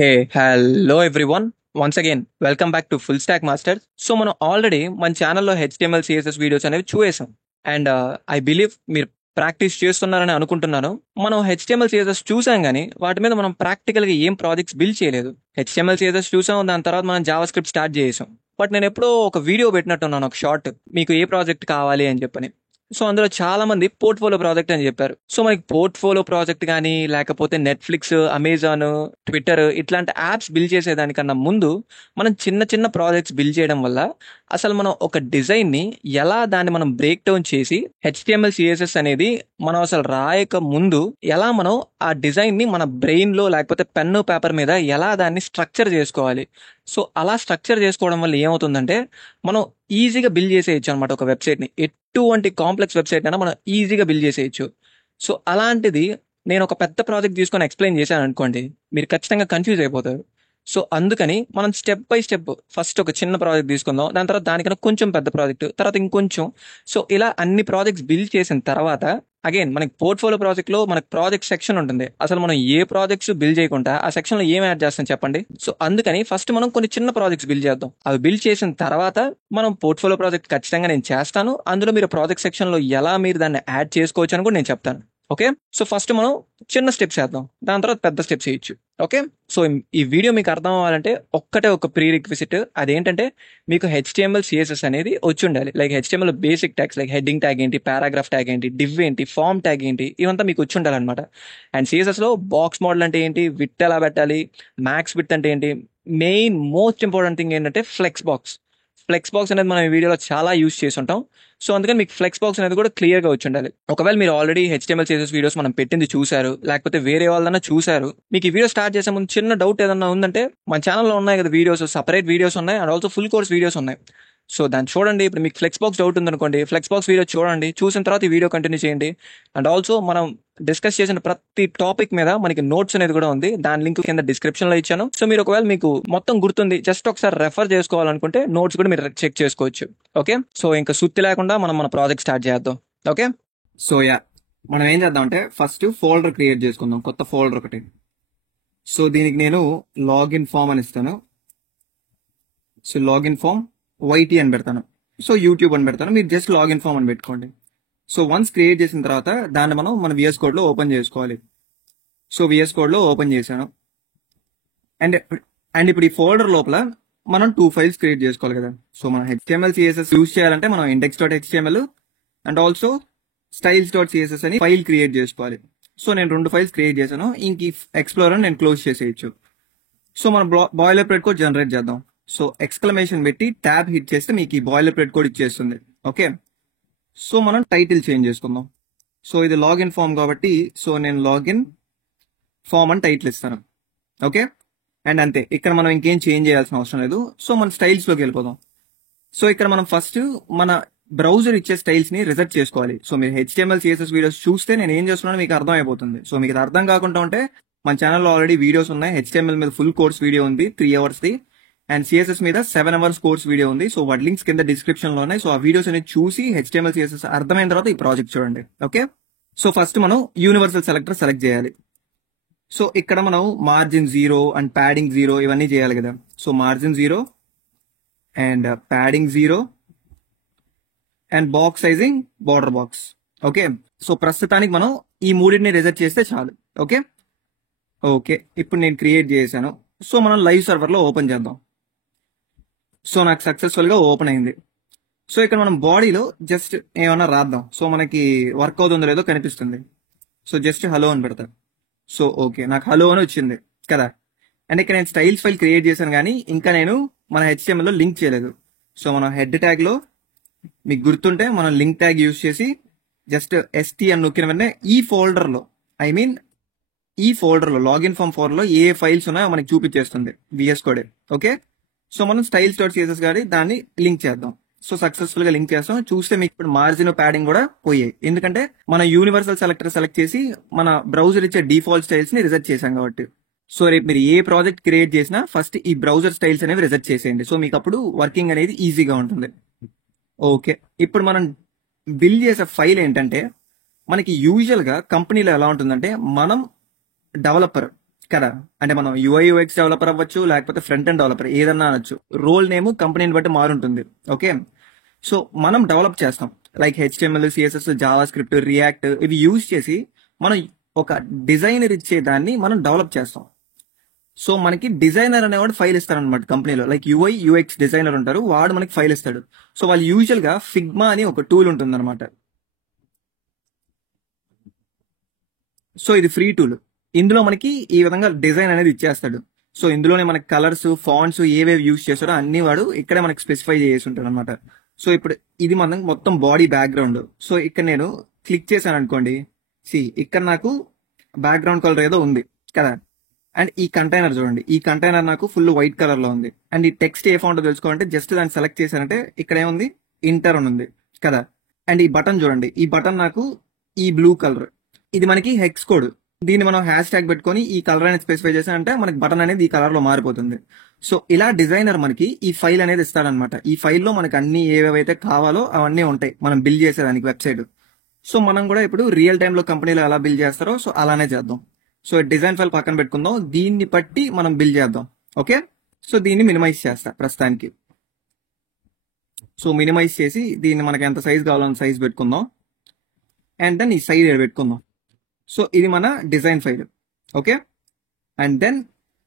Hey hello everyone, once again welcome back to full stock masters. So మనం already మన ఛానల్లో HTML CSS videos అనేవి చూసాం. And I believe మీరు practice చేస్తున్నారని అనుకుంటున్నాను. మనం హెచ్టిఎంఎల్ సిఎస్ఎస్ చూసాం, కానీ వాటి మీద మనం ప్రాక్టికల్గా ఏం ప్రాజెక్ట్స్ బిల్డ్ చేయలేదు. హెచ్టిఎంఎల్ సిఎస్ఎస్ చూసాం, దాని తర్వాత మనం జావా స్క్రిప్ట్ స్టార్ట్ చేసాం. బట్ నేను ఎప్పుడో ఒక వీడియో పెట్టినట్టున్నాను, ఒక షార్ట్, మీకు ఏ ప్రాజెక్ట్ కావాలి అని చెప్పని. సో అందులో చాలా మంది పోర్ట్ఫోలియో ప్రాజెక్ట్ అని చెప్పారు. సో మనకి పోర్ట్ఫోలియో ప్రాజెక్ట్ కానీ, లేకపోతే నెట్ఫ్లిక్స్, అమెజాన్, ట్విట్టర్ ఇట్లాంటి యాప్స్ బిల్డ్ చేసేదానికన్నా ముందు మనం చిన్న చిన్న ప్రాజెక్ట్స్ బిల్డ్ చేయడం వల్ల అసలు మనం ఒక డిజైన్ని ఎలా దాన్ని మనం బ్రేక్ డౌన్ చేసి హెచ్టిఎంఎల్ సిఎస్ఎస్ అనేది మనం అసలు రాయక ముందు ఎలా మనం ఆ డిజైన్ని మన బ్రెయిన్లో లేకపోతే పెన్ను పేపర్ మీద ఎలా దాన్ని స్ట్రక్చర్ చేసుకోవాలి. సో అలా స్ట్రక్చర్ చేసుకోవడం వల్ల ఏమవుతుందంటే మనం ఈజీగా బిల్డ్ చేసేయచ్చు అనమాట. ఒక వెబ్సైట్ని, ఎటువంటి కాంప్లెక్స్ వెబ్సైట్ అయినా మనం ఈజీగా బిల్డ్ చేసేయచ్చు. సో అలాంటిది నేను ఒక పెద్ద ప్రాజెక్ట్ తీసుకొని ఎక్స్ప్లెయిన్ చేశాను అనుకోండి, మీరు ఖచ్చితంగా కన్ఫ్యూజ్ అయిపోతారు. సో అందుకని మనం స్టెప్ బై స్టెప్ ఫస్ట్ ఒక చిన్న ప్రాజెక్ట్ తీసుకుందాం, దాని తర్వాత దానికన్నా కొంచెం పెద్ద ప్రాజెక్ట్, తర్వాత ఇంకొంచెం. సో ఇలా అన్ని ప్రాజెక్ట్స్ బిల్డ్ చేసిన తర్వాత అగైన్ మనకి పోర్ట్ఫోలియో ప్రాజెక్ట్లో మనకి ప్రాజెక్ట్ సెక్షన్ ఉంటుంది. అసలు మనం ఏ ప్రాజెక్ట్స్ బిల్డ్ చేయకుండా ఆ సెక్షన్లో ఏం యాడ్ చేస్తాం చెప్పండి. సో అందుకని ఫస్ట్ మనం కొన్ని చిన్న ప్రాజెక్ట్స్ బిల్డ్ చేద్దాం. అవి బిల్డ్ చేసిన తర్వాత మనం పోర్ట్ఫోలియో ప్రాజెక్ట్ ఖచ్చితంగా నేను చేస్తాను. అందులో మీరు ప్రాజెక్ట్ సెక్షన్లో ఎలా మీరు దాన్ని యాడ్ చేసుకోవచ్చు అని కూడా నేను చెప్తాను. ఓకే, సో ఫస్ట్ మనం చిన్న స్టెప్స్ చేద్దాం, దాని తర్వాత పెద్ద స్టెప్స్ చేయొచ్చు. ఓకే, సో ఈ వీడియో మీకు అర్థం అవ్వాలంటే ఒక్కటే ఒక ప్రీ రిక్విజిట్, అదేంటంటే మీకు హెచ్టిఎంఎల్ సిఎస్ఎస్ అనేది వచ్చి ఉండాలి. Like HTML basic tags like heading tag ఏంటి, పారాగ్రాఫ్ ట్యాగ్ ఏంటి, డివ్ ఏంటి, ఫామ్ ట్యాగ్ ఏంటి, ఇవంతా మీకు వచ్చి ఉండాలన్నమాట. అండ్ సిఎస్ఎస్లో బాక్స్ మోడల్ అంటే ఏంటి, విత్ ఎలా పెట్టాలి, మ్యాక్స్ విత్ అంటే ఏంటి, మెయిన్ మోస్ట్ ఇంపార్టెంట్ థింగ్ ఏంటంటే ఫ్లెక్స్ బాక్స్. ఫ్లెక్స్ బాక్స్ అనేది మనం ఈ వీడియోలో చాలా యూస్ చేసి ఉంటాం. సో అందుకని మీకు ఫ్లెక్స్ బాక్స్ అనేది కూడా క్లియర్గా వచ్చి ఉండాలి. ఒకవేళ మీరు ఆల్రెడీ హెచ్టిఎంఎల్ సిఎస్ఎస్ వీడియోస్ మనం పెట్టింది చూసారు, లేకపోతే వేరే వాళ్ళన్నా చూసారు, మీకు ఈ వీడియో స్టార్ట్ చేసే ముందు చిన్న డౌట్ ఏదన్నా ఉందంటే మన ఛానల్లో ఉన్నాయి కదా వీడియోస్, సపరేట్ వీడియోస్ ఉన్నాయి, and also full course videos ఉన్నాయి. సో దాన్ని చూడండి. ఇప్పుడు మీకు ఫ్లెక్స్ బాక్స్ డౌట్ ఉందనుకోండి, ఫ్లెక్స్ బాక్స్ వీడియో చూడండి, చూసిన తర్వాత ఈ వీడియో కంటిన్యూ చేయండి. అండ్ ఆల్సో మనం డిస్కస్ చేసిన ప్రతి టాపిక్ మీద మనకి నోట్స్ అనేది కూడా ఉంది, దాని లింక్ కింద డిస్క్రిప్షన్ లో ఇచ్చాను. సో మీరు ఒకవేళ మీకు మొత్తం గుర్తుంది, జస్ట్ ఒకసారి రెఫర్ చేసుకోవాలనుకుంటే నోట్స్ కూడా మీరు చెక్ చేసుకోవచ్చు. ఓకే, సో ఇంకా సుత్తి లేకుండా మనం మన ప్రాజెక్ట్ స్టార్ట్ చేద్దాం. ఓకే, సో మనం ఏం చేద్దాం అంటే ఫస్ట్ ఫోల్డర్ క్రియేట్ చేసుకుందాం, కొత్త ఫోల్డర్ ఒకటి. సో దీనికి నేను లాగిన్ ఫామ్ అని ఇస్తాను. సో లాగిన్ ఫామ్ వైటీ అని పెడతాను. సో యూట్యూబ్ అని పెడతాను, మీరు జస్ట్ లాగిన్ ఫామ్ అని పెట్టుకోండి. సో వన్స్ క్రియేట్ చేసిన తర్వాత దాన్ని మనం మన విఎస్ కోడ్లో ఓపెన్ చేసుకోవాలి. సో విఎస్ కోడ్లో ఓపెన్ చేశాను. అండ్ ఇప్పుడు ఈ ఫోల్డర్ లోపల మనం 2 ఫైల్స్ క్రియేట్ చేసుకోవాలి కదా. సో మనం హెచ్టిఎంఎల్ సిఎస్ఎస్ యూజ్ చేయాలంటే మనం index.html అండ్ ఆల్సో styles.css అని ఫైల్ క్రియేట్ చేసుకోవాలి. సో నేను 2 ఫైల్స్ క్రియేట్ చేశాను. ఇంక ఎక్స్ప్లోరర్ నేను క్లోజ్ చేసేయచ్చు. సో మనం బాయిలర్ ప్లేట్ కోడ్ జనరేట్ చేద్దాం. సో ఎక్స్క్లమేషన్ పెట్టి ట్యాబ్ హిట్ చేస్తే మీకు ఈ బాయిలర్ ప్లేట్ కోడ్ ఇచ్చేస్తుంది. ఓకే, సో మనం టైటిల్ చేంజ్ చేసుకుందాం. సో ఇది లాగిన్ ఫామ్ కాబట్టి సో నేను లాగిన్ ఫామ్ అని టైటిల్ ఇస్తాను. ఓకే, అండ్ అంతే, ఇక్కడ మనం ఇంకేం చేంజ్ చేయాల్సిన అవసరం లేదు. సో మన స్టైల్స్లోకి వెళ్ళిపోదాం. సో ఇక్కడ మనం ఫస్ట్ మన బ్రౌజర్ ఇచ్చే స్టైల్స్ ని రిజర్వ్ చేసుకోవాలి. సో మీరు హెచ్టిఎంఎల్ సిఎస్ఎస్ వీడియోస్ చూస్తే నేను ఏం చేస్తున్నానో మీకు అర్థం అయిపోతుంది. సో మీకు అర్థం కాకుండా ఉంటే మన ఛానల్లో ఆల్రెడీ వీడియోస్ ఉన్నాయి. హెచ్టిఎంఎల్ మీద ఫుల్ కోర్స్ వీడియో ఉంది 3 అవర్స్ది, అండ్ సిఎస్ఎస్ మీద 7 అవర్స్ కోర్స్ వీడియో ఉంది. సో వాటి లింక్స్ కింద డిస్క్రిప్షన్ లో ఉన్నాయి. సో ఆ వీడియోస్ అనేది చూసి హెచ్టిఎంఎల్ సిఎస్ఎస్ అర్థమైన తర్వాత ఈ ప్రాజెక్ట్ చూడండి. ఓకే, సో ఫస్ట్ మనం యూనివర్సల్ సెలెక్టర్ సెలెక్ట్ చేయాలి. సో ఇక్కడ మనం మార్జిన్ 0 అండ్ ప్యాడింగ్ 0 ఇవన్నీ చేయాలి కదా. So margin 0 and padding 0 and box sizing border box. Okay, so ప్రస్తుతానికి మనం ఈ మూడింటిని రిజర్వ్ చేస్తే చాలు. ఓకే ఓకే, ఇప్పుడు నేను క్రియేట్ చేశాను. సో మనం లైవ్ సర్వర్లో ఓపెన్ చేద్దాం. సో నాకు సక్సెస్ఫుల్గా ఓపెన్ అయింది. సో ఇక్కడ మనం బాడీలో జస్ట్ ఏమన్నా రాద్దాం. సో మనకి వర్క్ అవుతుందో లేదో కనిపిస్తుంది. సో జస్ట్ హలో అని పెడతా. సో ఓకే, నాకు హలో అని వచ్చింది కదా. అండ్ ఇక్కడ నేను స్టైల్స్ ఫైల్ క్రియేట్ చేశాను, కానీ ఇంకా నేను మన హెచ్టిఎంఎల్లో లింక్ చేయలేదు. సో మనం హెడ్ ట్యాగ్లో మీకు గుర్తుంటే మనం లింక్ ట్యాగ్ యూజ్ చేసి జస్ట్ ఎస్టీ అని నొక్కిన వెంటనే ఈ ఫోల్డర్లో లాగిన్ ఫామ్ ఫోల్డర్లో ఏ ఫైల్స్ ఉన్నాయో మనకి చూపించేస్తుంది విఎస్ కోడ్. ఓకే, సో మనం styles.css గారి దాన్ని లింక్ చేద్దాం. సో సక్సెస్ఫుల్ గా లింక్ చేస్తాం. చూస్తే మీకు ఇప్పుడు మార్జిన్ ప్యాడింగ్ కూడా పోయాయి, ఎందుకంటే మన యూనివర్సల్ సెలెక్టర్ సెలెక్ట్ చేసి మన బ్రౌజర్ ఇచ్చే డిఫాల్ట్ స్టైల్స్ ని రిజర్వ్ చేశాం కాబట్టి. సో రేపు మీరు ఏ ప్రాజెక్ట్ క్రియేట్ చేసినా ఫస్ట్ ఈ బ్రౌజర్ స్టైల్స్ అనేవి రిజర్వ్ చేసేయండి. సో మీకు అప్పుడు వర్కింగ్ అనేది ఈజీగా ఉంటుంది. ఓకే, ఇప్పుడు మనం బిల్డ్ చేసే ఫైల్ ఏంటంటే మనకి యూజువల్ గా కంపెనీలో ఎలా ఉంటుందంటే మనం డెవలపర్ కదా. అంటే మనం యూఐ యూఎక్స్ డెవలపర్ అవ్వచ్చు, లేకపోతే ఫ్రంట్ ఎండ్ డెవలపర్ ఏదన్నా అనొచ్చు. రోల్ నేమ్ కంపెనీని బట్టి మారుంటుంది. ఓకే, సో మనం డెవలప్ చేస్తాం like HTML, CSS, Java script, react ఇవి యూజ్ చేసి మనం ఒక డిజైనర్ ఇచ్చే దాన్ని మనం డెవలప్ చేస్తాం. సో మనకి డిజైనర్ అనేవాడు ఫైల్ ఇస్తారనమాట కంపెనీలో. లైక్ యూఐ యూఎక్స్ డిజైనర్ ఉంటారు, వాడు మనకి ఫైల్ ఇస్తాడు. సో వాళ్ళు యూజువల్ గా ఫిగ్మా అని ఒక టూల్ ఉంటుంది అనమాట. సో ఇది ఫ్రీ టూల్. ఇందులో మనకి ఈ విధంగా డిజైన్ అనేది ఇచ్చేస్తాడు. సో ఇందులోనే మనకి కలర్స్, ఫాంట్స్ ఏవేవి యూజ్ చేస్తారో అన్ని వాడు ఇక్కడే మనకి స్పెసిఫై చేసి ఉంటాడు అనమాట. సో ఇప్పుడు ఇది మనం మొత్తం బాడీ బ్యాక్గ్రౌండ్. సో ఇక్కడ నేను క్లిక్ చేశాను అనుకోండి, ఇక్కడ నాకు బ్యాక్గ్రౌండ్ కలర్ ఏదో ఉంది కదా. అండ్ ఈ కంటైనర్ చూడండి, ఈ కంటైనర్ నాకు ఫుల్ వైట్ కలర్ లో ఉంది. అండ్ ఈ టెక్స్ట్ ఏ ఫాంట్ తెలుసుకోవాలంటే జస్ట్ దాన్ని సెలెక్ట్ చేశానంటే ఇక్కడ ఏముంది, ఇంటర్ అని ఉంది కదా. అండ్ ఈ బటన్ చూడండి, ఈ బటన్ నాకు ఈ బ్లూ కలర్, ఇది మనకి హెక్స్ కోడ్. దీన్ని మనం హ్యాష్ ట్యాగ్ పెట్టుకొని ఈ కలర్ అనేది స్పెసిఫై చేసామంటే మనకి బటన్ అనేది ఈ కలర్ లో మారిపోతుంది. సో ఇలా డిజైనర్ మనకి ఈ ఫైల్ అనేది ఇస్తాడనమాట. ఈ ఫైల్లో మనకి అన్ని ఏవేవైతే కావాలో అవన్నీ ఉంటాయి మనం బిల్డ్ చేసేదానికి వెబ్సైట్. సో మనం కూడా ఇప్పుడు రియల్ టైంలో కంపెనీలో ఎలా బిల్డ్ చేస్తారో సో అలానే చేద్దాం. సో డిజైన్ ఫైల్ పక్కన పెట్టుకుందాం, దీన్ని బట్టి మనం బిల్డ్ చేద్దాం. ఓకే, సో దీన్ని మినిమైజ్ చేస్తా ప్రస్తుతానికి. సో మినిమైజ్ చేసి దీన్ని మనకి ఎంత సైజ్ కావాలని సైజ్ పెట్టుకుందాం. అండ్ దెన్ ఈ సైజ్ పెట్టుకుందాం. సో ఇది మన design file. Okay, and then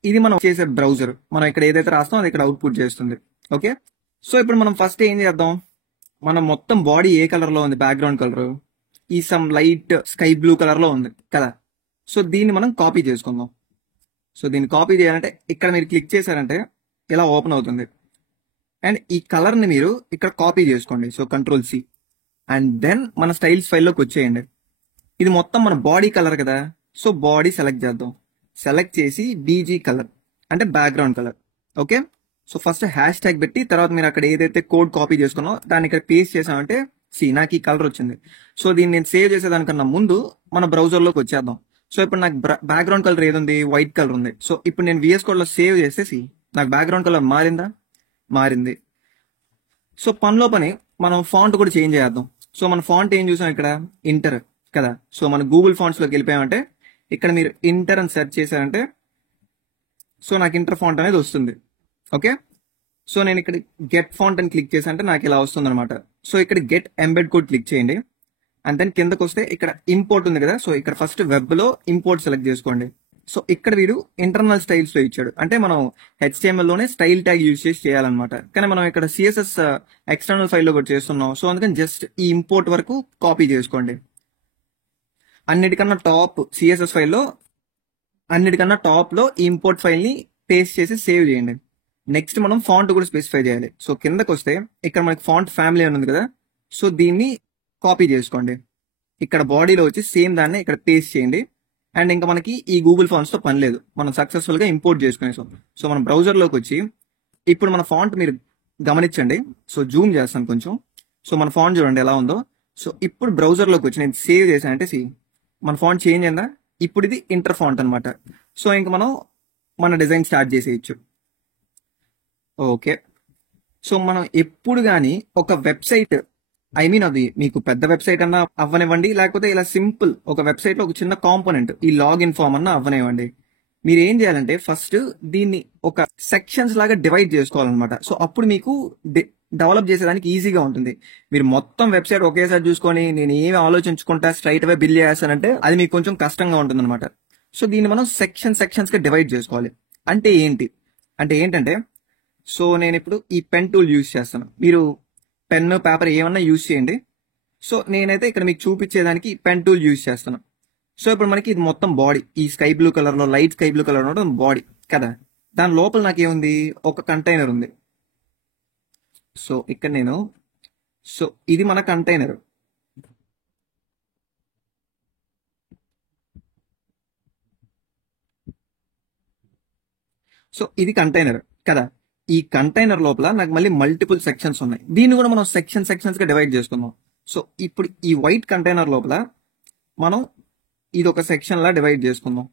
ఇది మనం చేసే బ్రౌజర్. మనం ఇక్కడ ఏదైతే రాస్తామో అది ఇక్కడ అవుట్పుట్ చేస్తుంది. ఓకే, సో ఇప్పుడు మనం ఫస్ట్ ఏం చేద్దాం, మనం మొత్తం బాడీ ఏ కలర్ లో ఉంది, బ్యాక్గ్రౌండ్ కలర్ ఈ some light sky blue colour లో ఉంది కదా. సో దీన్ని మనం కాపీ చేసుకుందాం. సో దీన్ని కాపీ చేయాలంటే ఇక్కడ మీరు క్లిక్ చేశారంటే ఇలా ఓపెన్ అవుతుంది. అండ్ ఈ కలర్ ని మీరు ఇక్కడ కాపీ చేసుకోండి. So control C. And then మన స్టైల్స్ ఫైల్లోకి వచ్చేయండి. ఇది మొత్తం మన బాడీ కలర్ కదా. సో బాడీ సెలెక్ట్ చేద్దాం. సెలెక్ట్ చేసి బీజీ కలర్ అంటే background colour. Okay, so first hash tag పెట్టి తర్వాత మీరు అక్కడ ఏదైతే కోడ్ కాపీ చేసుకున్నారో దాన్ని ఇక్కడ పేస్ట్ చేసామంటే నాకు ఈ కలర్ వచ్చింది. సో దీన్ని నేను సేవ్ చేసేదానికన్నా ముందు మన బ్రౌజర్లోకి వచ్చేద్దాం. సో ఇప్పుడు నాకు బ్యాక్గ్రౌండ్ కలర్ ఏది ఉంది, వైట్ కలర్ ఉంది. సో ఇప్పుడు నేను విఎస్ కోడ్ లో సేవ్ చేసేసి నాకు బ్యాక్గ్రౌండ్ కలర్ మారిందా, మారింది. సో పనిలో పని మనం ఫాంట్ కూడా చేంజ్ చేద్దాం. సో మన ఫాంట్ ఏం చూసాం ఇక్కడ, ఇంటర్ కదా. సో మన గూగుల్ ఫాంట్స్ లోకి వెళ్ళిపోయామంటే ఇక్కడ మీరు ఇంటర్ అని సెర్చ్ చేశారంటే సో నాకు ఇంటర్ ఫాంట్ అనేది వస్తుంది. ఓకే, సో నేను ఇక్కడ గెట్ ఫాంట్ అని క్లిక్ చేశానంటే నాకు ఇలా వస్తుంది అనమాట. సో ఇక్కడ గెట్ ఎంబెడ్ కోడ్ క్లిక్ చేయండి. అండ్ దెన్ కిందకు వస్తే ఇక్కడ ఇంపోర్ట్ ఉంది కదా. సో ఇక్కడ ఫస్ట్ వెబ్ లో ఇంపోర్ట్ సెలెక్ట్ చేసుకోండి. సో ఇక్కడ వీడు ఇంటర్నల్ స్టైల్స్ లో ఇచ్చాడు, అంటే మనం HTML లోనే స్టైల్ ట్యాగ్ యూజ్ చేసి చేయాలన్నమాట. కానీ మనం ఇక్కడ CSS ఎక్స్టర్నల్ ఫైల్ లో కూడా చేస్తున్నాం. సో అందుకని జస్ట్ ఈ ఇంపోర్ట్ వరకు కాపీ చేసుకోండి. అన్నిటికన్నా టాప్ CSS ఫైల్లో అన్నిటికన్నా టాప్ లో ఈ ఇంపోర్ట్ ఫైల్ ని పేస్ట్ చేసి సేవ్ చేయండి. నెక్స్ట్ మనం ఫాంట్ కూడా స్పెసిఫై చేయాలి. సో కిందకు వస్తే ఇక్కడ మనకి ఫాంట్ ఫ్యామిలీ అని ఉంది కదా. సో దీన్ని కాపీ చేసుకోండి. ఇక్కడ బాడీలో వచ్చి సేమ్ దాన్ని ఇక్కడ పేస్ట్ చేయండి. అండ్ ఇంకా మనకి ఈ గూగుల్ ఫాంట్స్ తో పని లేదు, మనం సక్సెస్ఫుల్ గా ఇంపోర్ట్ చేసుకునేసాం. సో మనం బ్రౌజర్ లోకి వచ్చి ఇప్పుడు మన ఫాంట్ మీరు గమనించండి. సో జూమ్ చేస్తాను కొంచెం. సో మన ఫాంట్ చూడండి ఎలా ఉందో. సో ఇప్పుడు బ్రౌజర్ లోకి వచ్చి నేను సేవ్ చేశానంటే మన ఫాంట్ చేంజ్ అయిందా. ఇప్పుడు ఇది ఇంటర్ ఫాంట్ అనమాట. సో ఇంకా మనం మన డిజైన్ స్టార్ట్ చేసేయచ్చు. ఓకే, సో మనం ఎప్పుడు కానీ ఒక వెబ్సైట్, అది మీకు పెద్ద వెబ్సైట్ అన్నా అవ్వనివ్వండి, లేకపోతే ఇలా సింపుల్ ఒక వెబ్సైట్ లో ఒక చిన్న కాంపోనెంట్ ఈ లాగిన్ ఫామ్ అన్నా అవ్వనివ్వండి, మీరు ఏం చేయాలంటే ఫస్ట్ దీన్ని ఒక సెక్షన్స్ లాగా డివైడ్ చేసుకోవాలన్నమాట. సో అప్పుడు మీకు డెవలప్ చేసేదానికి ఈజీగా ఉంటుంది. మీరు మొత్తం వెబ్సైట్ ఒకేసారి చూసుకొని నేను ఏమి ఆలోచించుకుంటా స్ట్రైట్ అవే బిల్ చేస్తానంటే అది మీకు కొంచెం కష్టంగా ఉంటుంది అనమాట. సో దీన్ని మనం సెక్షన్స్ గా డివైడ్ చేసుకోవాలి. అంటే ఏంటంటే సో నేను ఇప్పుడు ఈ పెన్ టూల్ యూజ్ చేస్తాను, మీరు పెన్ పేపర్ ఏమన్నా యూజ్ చేయండి. సో నేనైతే ఇక్కడ మీకు చూపించేదానికి పెన్ టూల్ యూజ్ చేస్తాను. సో ఇప్పుడు మనకి ఇది మొత్తం బాడీ ఈ స్కై బ్లూ కలర్ లో, లైట్ స్కై బ్లూ కలర్ లో బాడీ కదా. దాని లోపల నాకేముంది, ఒక కంటైనర్ ఉంది. సో ఇక్కడ సో ఇది మన కంటైనర్. సో ఇది కంటైనర్ కదా. ఈ కంటైనర్ లోపల నాకు మళ్ళీ మల్టిపుల్ సెక్షన్స్ ఉన్నాయి. దీన్ని కూడా మనం సెక్షన్స్ గా డివైడ్ చేసుకుందాం. సో ఇప్పుడు ఈ వైట్ కంటైనర్ లోపల మనం ఇది ఒక సెక్షన్ లా డివైడ్ చేసుకుందాం.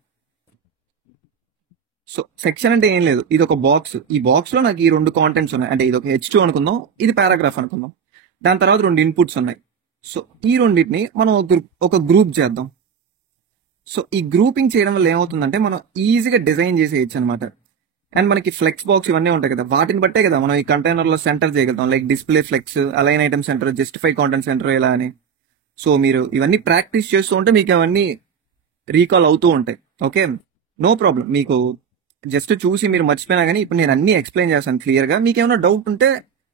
సో సెక్షన్ అంటే ఏం లేదు, ఇది ఒక బాక్స్. ఈ బాక్స్ లో నాకు ఈ రెండు కాంటెంట్స్ ఉన్నాయి. అంటే ఇది ఒక H2 అనుకుందాం, ఇది పారాగ్రాఫ్ అనుకుందాం. దాని తర్వాత రెండు ఇన్పుట్స్ ఉన్నాయి. సో ఈ రెండింటిని మనం ఒక గ్రూప్ చేద్దాం. సో ఈ గ్రూపింగ్ చేయడం వల్ల ఏమవుతుందంటే మనం ఈజీగా డిజైన్ చేసేయచ్చు అనమాట. అండ్ మనకి ఫ్లెక్స్ బాక్స్ ఇవన్నీ ఉంటాయి కదా, వాటిని బట్టే కదా మనం ఈ కంటైనర్ లో సెంటర్ చేయగలుగుతాం. Like display flex, align item center, justify content center ఇలా అని. సో మీరు ఇవన్నీ ప్రాక్టీస్ చేస్తూ ఉంటే మీకు అవన్నీ రీకాల్ అవుతూ ఉంటాయి. Okay, no problem. మీకు జస్ట్ చూసి మీరు మర్చిపోయినా కానీ ఇప్పుడు నేను అన్ని ఎక్స్ప్లెయిన్ చేస్తాను క్లియర్ గా. మీకు ఏమైనా డౌట్ ఉంటే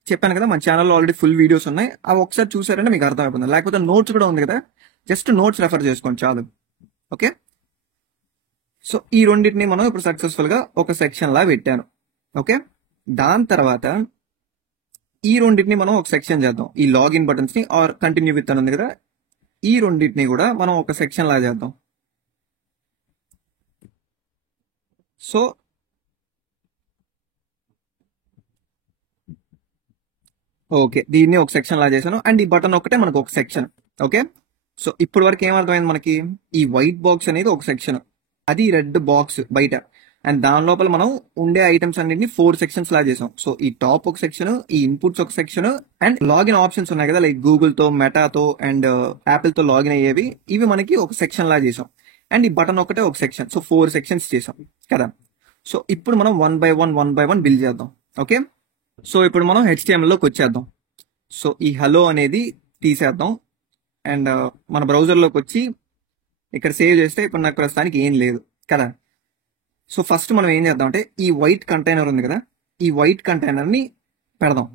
చెప్పాను కదా, మన ఛానల్లో ఆల్రెడీ ఫుల్ వీడియోస్ ఉన్నాయి, అవి ఒకసారి చూసారంటే మీకు అర్థమైపోతుంది. లేకపోతే నోట్స్ కూడా ఉంది కదా, జస్ట్ నోట్స్ రెఫర్ చేసుకోండి చాలు. ఓకే, సో ఈ రెండింటిని మనం ఇప్పుడు సక్సెస్ఫుల్ గా ఒక సెక్షన్ లా పెట్టాను. ఓకే, దాని తర్వాత ఈ రెండింటిని మనం ఒక సెక్షన్ చేద్దాం. ఈ లాగిన్ బటన్స్ ని ఆర్ కంటిన్యూ విత్ అని ఉంది కదా, ఈ రెండింటిని కూడా మనం ఒక సెక్షన్ లా చేద్దాం. సో ఓకే, దీన్ని ఒక సెక్షన్ లా చేశాను. అండ్ ఈ బటన్ ఒకటే మనకు ఒక సెక్షన్. ఓకే, సో ఇప్పటి వరకు ఏమర్థమైంది మనకి, ఈ వైట్ బాక్స్ అనేది ఒక సెక్షన్, అది రెడ్ బాక్స్ బయట, అండ్ దాని లోపల మనం ఉండే ఐటమ్స్ అన్నింటినీ 4 సెక్షన్స్ లా చేసాం. సో ఈ టాప్ ఒక సెక్షన్, ఈ ఇన్పుట్స్ ఒక సెక్షన్, అండ్ లాగిన్ ఆప్షన్స్ ఉన్నాయి కదా, లైక్ గూగుల్ తో, మెటాతో అండ్ యాపిల్ తో లాగిన్ అయ్యేవి, ఇవి మనకి ఒక సెక్షన్ లా చేసాం. అండ్ ఈ బటన్ ఒకటే ఒక సెక్షన్, సో 4 సెక్షన్స్ చేసాం కదా. సో ఇప్పుడు మనం వన్ బై వన్ బిల్డ్ చేద్దాం. ఓకే, సో ఇప్పుడు మనం HTML లోకి వచ్చేద్దాం. సో ఈ హలో అనేది తీసేద్దాం అండ్ మన బ్రౌజర్లోకి వచ్చి ఇక్కడ సేవ్ చేస్తే ఇప్పుడు నాకు ప్రస్తుతానికి ఏం లేదు కదా. సో ఫస్ట్ మనం ఏం చేద్దాం అంటే, ఈ వైట్ కంటైనర్ ఉంది కదా, ఈ వైట్ కంటైనర్ని పెడదాం.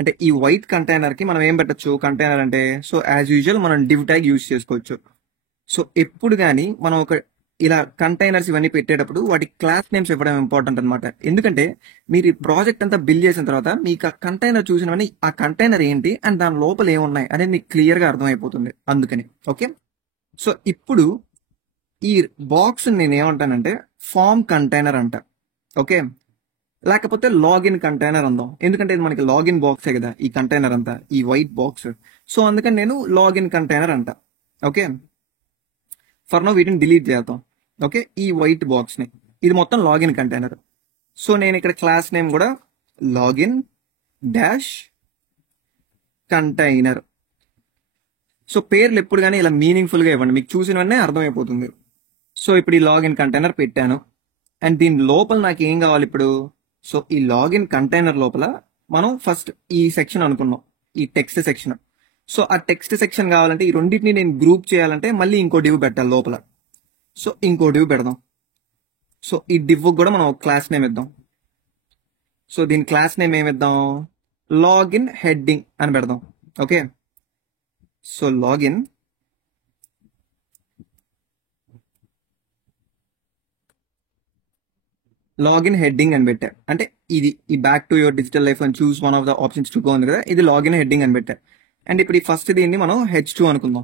అంటే ఈ వైట్ కంటైనర్కి మనం ఏం పెట్టచ్చు, కంటైనర్ అంటే సో యాజ్ యూజువల్ మనం డివ్ ట్యాగ్ యూజ్ చేసుకోవచ్చు. సో ఎప్పుడు కానీ మనం ఒక ఇలా కంటైనర్స్ ఇవన్నీ పెట్టేటప్పుడు వాటి క్లాస్ నేమ్స్ ఇవ్వడం ఇంపార్టెంట్ అనమాట. ఎందుకంటే మీరు ఈ ప్రాజెక్ట్ అంతా బిల్డ్ చేసిన తర్వాత మీకు ఆ కంటైనర్ చూసినవన్నీ ఆ కంటైనర్ ఏంటి అండ్ దాని లోపల ఏమున్నాయి అనేది మీకు క్లియర్గా అర్థమైపోతుంది. అందుకని ఓకే, సో ఇప్పుడు ఈ బాక్స్ నేను ఏమంటానంటే ఫామ్ కంటైనర్ అంట. ఓకే, లేకపోతే లాగిన్ కంటైనర్ అందాం, ఎందుకంటే ఇది మనకి లాగిన్ బాక్సే కదా ఈ కంటైనర్ అంతా, ఈ వైట్ బాక్స్. సో అందుకని నేను లాగిన్ కంటైనర్ అంట. ఓకే, ఫర్ నో వీటిని డిలీట్ చేద్దాం. ఓకే, ఈ వైట్ బాక్స్ ని, ఇది మొత్తం లాగిన్ కంటైనర్. సో నేను ఇక్కడ క్లాస్ నేమ్ కూడా లాగిన్ డాష్ కంటైనర్. సో పేర్లు ఎప్పుడు కానీ ఇలా మీనింగ్ఫుల్ గా ఇవ్వండి, మీకు చూసినవన్నీ అర్థమైపోతుంది. సో ఇప్పుడు ఈ లాగిన్ కంటైనర్ పెట్టాను అండ్ దీని లోపల నాకు ఏం కావాలి ఇప్పుడు. సో ఈ లాగిన్ కంటైనర్ లోపల మనం ఫస్ట్ ఈ సెక్షన్ అనుకున్నాం, ఈ టెక్స్ట్ సెక్షన్. సో ఆ టెక్స్ట్ సెక్షన్ కావాలంటే ఈ రెండింటిని నేను గ్రూప్ చేయాలంటే మళ్ళీ ఇంకో డివ్ పెట్టాలి లోపల. సో ఇంకో డివ్ పెడదాం. సో ఈ డివ్ కూడా మనం ఒక క్లాస్ నేమ్ ఇద్దాం. సో దీని క్లాస్ నేమ్ ఏమిద్దాం, లాగిన్ హెడ్డింగ్ అని పెడదాం. ఓకే, సో లాగిన్ హెడ్డింగ్ అని పెట్టా. అంటే ఇది ఈ back to your digital life and choose one of the options to go ఉంది కదా, ఇది లాగిన్ హెడ్డింగ్ అని పెట్టా. అండ్ ఇప్పుడు ఈ ఫస్ట్ దీన్ని మనం H2 అనుకుందాం.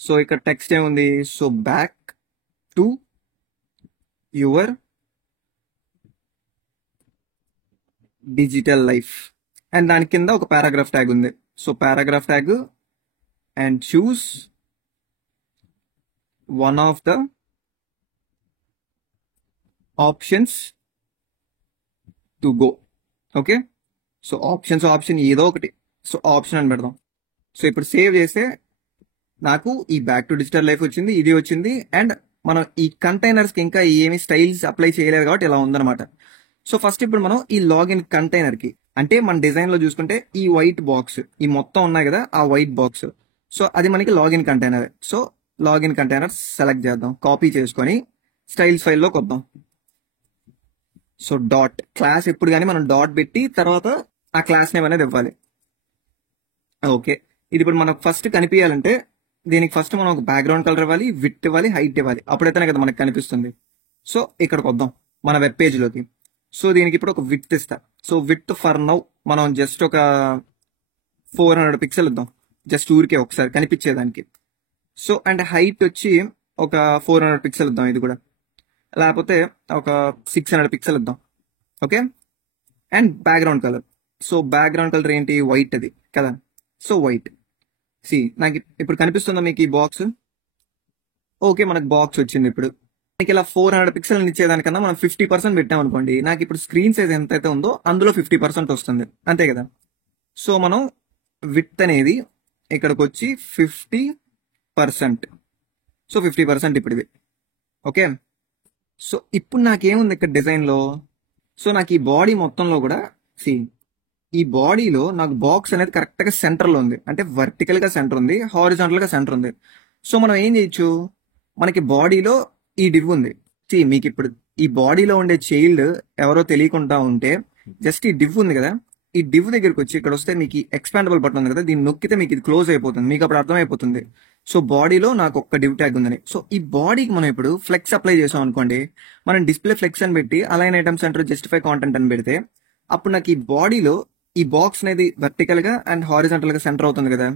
సో ఇక్కడ టెక్స్ట్ ఏముంది, so back to your digital life, and దాని కింద ఒక పారాగ్రాఫ్ ట్యాగ్ ఉంది. So paragraph tag and choose one of the options to go. Okay, so option ఏదో ఒకటి, సో ఆప్షన్ అని పెడదాం. సో ఇప్పుడు సేవ్ చేస్తే నాకు ఈ బ్యాక్ టు డిజిటల్ లైఫ్ వచ్చింది, ఇది వచ్చింది. అండ్ మనం ఈ కంటైనర్స్ కి ఇంకా ఏమి స్టైల్స్ అప్లై చేయలేదు కాబట్టి ఇలా ఉందన్నమాట. సో ఫస్ట్ ఇప్పుడు మనం ఈ లాగిన్ కంటైనర్ కి, అంటే మన డిజైన్ లో చూసుకుంటే ఈ వైట్ బాక్స్, ఈ మొత్తం ఉన్నాయి కదా ఆ వైట్ బాక్స్, సో అది మనకి login container. So login container select చేద్దాం, కాపీ చేసుకొని స్టైల్స్ ఫైల్లోకి వద్దాం. సో డాట్ క్లాస్, ఎప్పుడు కానీ మనం డాట్ పెట్టి తర్వాత ఆ క్లాస్ నేమ్ అనేది ఇవ్వాలి. ఓకే, ఇది ఇప్పుడు మనకు ఫస్ట్ కనిపించాలంటే దీనికి ఫస్ట్ మనం ఒక బ్యాక్గ్రౌండ్ కలర్ ఇవ్వాలి, విడ్త్ ఇవ్వాలి, హైట్ ఇవ్వాలి, అప్పుడైతేనే కదా మనకు కనిపిస్తుంది. సో ఇక్కడికి వద్దాం మన వెబ్ పేజ్లోకి. సో దీనికి ఇప్పుడు ఒక విడ్త్ ఇస్తా. సో విడ్త్ ఫర్ నౌ మనం జస్ట్ ఒక 400 పిక్సెల్ ఇద్దాం, జస్ట్ ఊరికే ఒకసారి కనిపించేదానికి. సో అండ్ హైట్ వచ్చి ఒక 400 పిక్సెల్ ఇద్దాం, ఇది కూడా, లేకపోతే ఒక 600 పిక్సెల్ ఇద్దాం. Okay, and background colour, so background colour ఏంటి, వైట్ అది కదా. సో వైట్, నాకు ఇప్పుడు కనిపిస్తుందా మీకు ఈ బాక్స్. ఓకే, మనకు బాక్స్ వచ్చింది. ఇప్పుడు మీకు ఇలా 400 పిక్సెల్ ఇచ్చేదానికన్నా మనం 50% పెట్టాం అనుకోండి, నాకు ఇప్పుడు స్క్రీన్ సైజ్ ఎంతైతే ఉందో అందులో 50% వస్తుంది, అంతే కదా. సో మనం విడ్త్ అనేది ఇక్కడికి వచ్చి 50 50%. సో 50% ఇప్పుడు ఇది. ఓకే, సో ఇప్పుడు నాకేముంది ఇక్కడ డిజైన్లో? సో నాకు ఈ బాడీ మొత్తంలో కూడా ఈ బాడీలో నాకు బాక్స్ అనేది కరెక్ట్గా సెంటర్లో ఉంది. అంటే వర్టికల్గా సెంటర్ ఉంది, హారిజాంటల్గా సెంటర్ ఉంది. సో మనం ఏం చేయొచ్చు, మనకి బాడీలో ఈ డివ్ ఉంది. మీకు ఇప్పుడు ఈ బాడీలో ఉండే చైల్డ్ ఎవరో తెలియకుండా ఉంటే జస్ట్ ఈ డివ్ ఉంది కదా, ఈ డివ్ దగ్గరికి వచ్చి ఇక్కడ వస్తే మీకు ఎక్స్పాండబుల్ బటన్ ఉంది కదా, దీన్ని నొక్కితే మీకు ఇది క్లోజ్ అయిపోతుంది. మీకు అప్పుడు అర్థమైపోతుంది సో బాడీలో నాకు ఒక్క డివ్ ట్యాగ్ ఉందని. సో ఈ బాడీకి మనం ఇప్పుడు ఫ్లెక్స్ అప్లై చేసాం అనుకోండి, మనం డిస్ప్లే ఫ్లెక్స్ అని పెట్టి align items centre justify content అని పెడితే అప్పుడు నాకు ఈ బాడీలో ఈ బాక్స్ అనేది వర్టికల్ గా అండ్ హారిజాంటల్ గా సెంటర్ అవుతుంది కదా.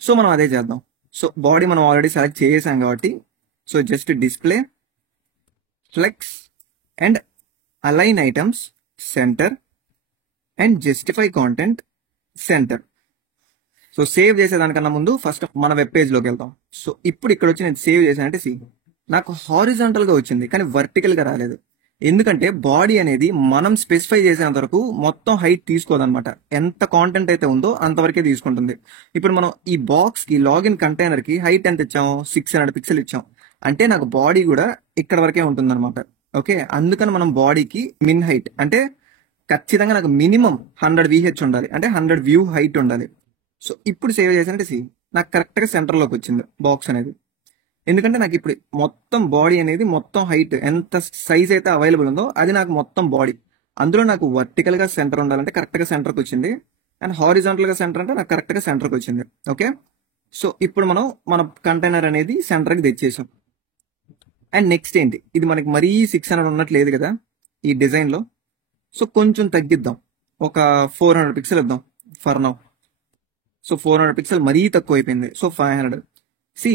సో మనం అదే చేద్దాం. సో బాడీ మనం ఆల్రెడీ సెలెక్ట్ చేసాం కాబట్టి so just display flex and align items center and justify content center. So save చేసేదానికన్నా ముందు ఫస్ట్ మన వెబ్ పేజ్ లోకి వెళ్తాం. సో ఇప్పుడు ఇక్కడ వచ్చి నేను సేవ్ చేశానంటే నాకు హారిజాంటల్ గా వచ్చింది కానీ వర్టికల్ గా రాలేదు. ఎందుకంటే బాడీ అనేది మనం స్పెసిఫై చేసేంత వరకు మొత్తం హైట్ తీసుకోదన్నమాట. ఎంత కాంటెంట్ అయితే ఉందో అంతవరకే తీసుకుంటుంది. ఇప్పుడు మనం ఈ బాక్స్ కి లాగిన్ కంటైనర్ కి హైట్ ఎంత ఇచ్చాం, 600 పిక్సెల్ ఇచ్చాం. అంటే నాకు బాడీ కూడా ఇక్కడ వరకే ఉంటుంది అనమాట. ఓకే, అందుకని మనం బాడీకి మిన్ హైట్ అంటే ఖచ్చితంగా నాకు మినిమం 100 VH ఉండాలి, అంటే 100 వ్యూ హైట్ ఉండాలి. సో ఇప్పుడు సేవ్ చేసానంటే నాకు కరెక్ట్గా సెంటర్లోకి వచ్చింది బాక్స్ అనేది. ఎందుకంటే నాకు ఇప్పుడు మొత్తం బాడీ అనేది మొత్తం హైట్ ఎంత సైజ్ అయితే అవైలబుల్ ఉందో అది నాకు మొత్తం బాడీ. అందులో నాకు వర్టికల్ గా సెంటర్ ఉండాలంటే కరెక్ట్ గా సెంటర్కి వచ్చింది, అండ్ హారిజాంటల్ గా సెంటర్ అంటే నాకు కరెక్ట్ గా సెంటర్కి వచ్చింది. ఓకే, సో ఇప్పుడు మనం మన కంటైనర్ అనేది సెంటర్కి తెచ్చేసాం. అండ్ నెక్స్ట్ ఏంటి, ఇది మనకి మరీ 600 ఉన్నట్లు లేదు కదా ఈ డిజైన్ లో. సో కొంచెం తగ్గిద్దాం, ఒక 400 పిక్సెల్ ఇద్దాం ఫర్ నౌ. సో 400 పిక్సెల్ మరీ తక్కువ అయిపోయింది. సో 500.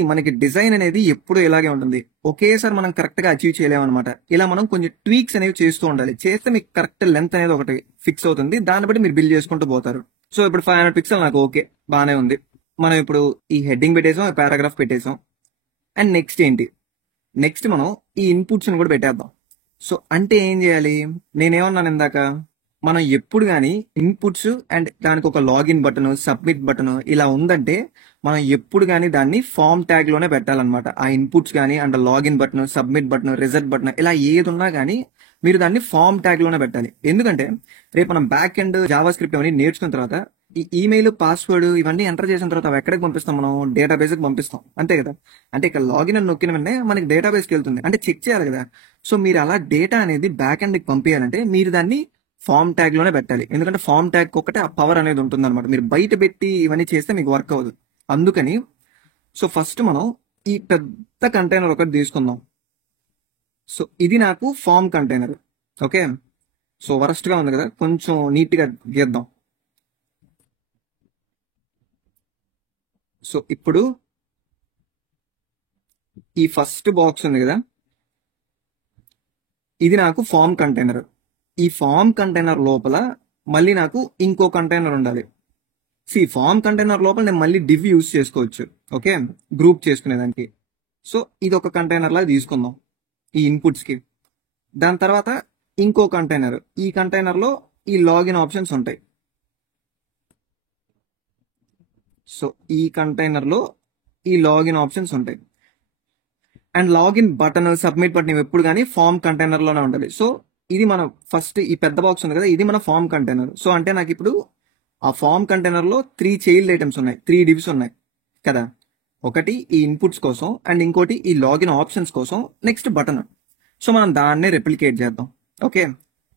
మనకి డిజైన్ అనేది ఎప్పుడు ఇలాగే ఉంటుంది, ఒకేసారి మనం కరెక్ట్ గా అచీవ్ చేయలేమన్నమాట. ఇలా మనం కొంచెం ట్వీక్స్ అనేవి చేస్తూ ఉండాలి. చేస్తే మీకు కరెక్ట్ లెంత్ అనేది ఒకటి ఫిక్స్ అవుతుంది, దాన్ని బట్టి మీరు బిల్డ్ చేసుకుంటూ పోతారు. సో ఇప్పుడు 500 పిక్సెల్ నాకు ఓకే, బాగానే ఉంది. మనం ఇప్పుడు ఈ హెడ్డింగ్ పెట్టేసాం, పారాగ్రాఫ్ పెట్టేసాం. అండ్ నెక్స్ట్ ఏంటి, నెక్స్ట్ మనం ఈ ఇన్పుట్స్ కూడా పెట్టేద్దాం. సో అంటే ఏం చేయాలి, నేనేమన్నాను ఇందాక, మనం ఎప్పుడు కానీ ఇన్పుట్స్ అండ్ దానికి ఒక లాగిన్ బటన్, సబ్మిట్ బటన్ ఇలా ఉందంటే మనం ఎప్పుడు కానీ దాన్ని ఫామ్ ట్యాగ్ లోనే పెట్టాలన్నమాట. ఆ ఇన్పుట్స్ కానీ and login button, submit button, result button ఇలా ఏది ఉన్నా కానీ మీరు దాన్ని ఫామ్ ట్యాగ్ లోనే పెట్టాలి. ఎందుకంటే రేపు మనం బ్యాక్ ఎండ్ జావా స్క్రిప్ట్ అవన్నీ నేర్చుకున్న తర్వాత ఈ ఈమెయిల్, పాస్వర్డ్ ఇవన్నీ ఎంటర్ చేసిన తర్వాత అవి ఎక్కడికి పంపిస్తాం, మనం డేటాబేస్ కి పంపిస్తాం, అంతే కదా. అంటే ఇక్కడ లాగిన్ అని నొక్కిన వెంటనే మనకి డేటాబేస్కి వెళ్తుంది, అంటే చెక్ చేయాలి కదా. సో మీరు అలా డేటా అనేది బ్యాక్ ఎండ్ కి పంపించాలంటే మీరు దాన్ని ఫామ్ ట్యాగ్ లోనే పెట్టాలి. ఎందుకంటే ఫామ్ ట్యాగ్ ఒకటే ఆ పవర్ అనేది ఉంటుంది అనమాట. మీరు బయట పెట్టి ఇవన్నీ చేస్తే మీకు వర్క్ అవ్వదు. అందుకని సో ఫస్ట్ మనం ఈ పెద్ద కంటైనర్ ఒకటి తీసుకుందాం. సో ఇది నాకు form container. Okay, so worst గా ఉంది కదా, కొంచెం నీట్ గా గీద్దాం. సో ఇప్పుడు ఈ ఫస్ట్ బాక్స్ ఉంది కదా, ఇది నాకు ఫామ్ కంటైనర్. ఈ ఫామ్ కంటైనర్ లోపల మళ్ళీ నాకు ఇంకో కంటైనర్ ఉండాలి. ఫామ్ కంటైనర్ లోపల నేను మళ్ళీ డివ్ యూజ్ చేసుకోవచ్చు. ఓకే, గ్రూప్ చేసుకునేదానికి. సో ఇది ఒక కంటైనర్ లాగా తీసుకుందాం ఈ ఇన్పుట్స్ కి. దాని తర్వాత ఇంకో కంటైనర్, ఈ కంటైనర్ లో ఈ లాగిన్ ఆప్షన్స్ ఉంటాయి. సో ఈ కంటైనర్ లో ఈ లాగిన్ ఆప్షన్స్ ఉంటాయి. And login button, submit button ఇవి ఎప్పుడు కానీ ఫామ్ కంటైనర్ లోనే ఉండాలి. సో ఇది మన ఫస్ట్ ఈ పెద్ద బాక్స్ ఉంది కదా, ఇది మన ఫామ్ కంటైనర్. సో అంటే నాకు ఇప్పుడు ఆ ఫామ్ కంటైనర్ లో 3 చైల్డ్ ఐటమ్స్ ఉన్నాయి, 3 డివ్స్ ఉన్నాయి కదా. ఒకటి ఈ ఇన్పుట్స్ కోసం, అండ్ ఇంకోటి ఈ లాగిన్ ఆప్షన్స్ కోసం, నెక్స్ట్ బటన్. సో మనం దాన్నే రెప్లికేట్ చేద్దాం. ఓకే,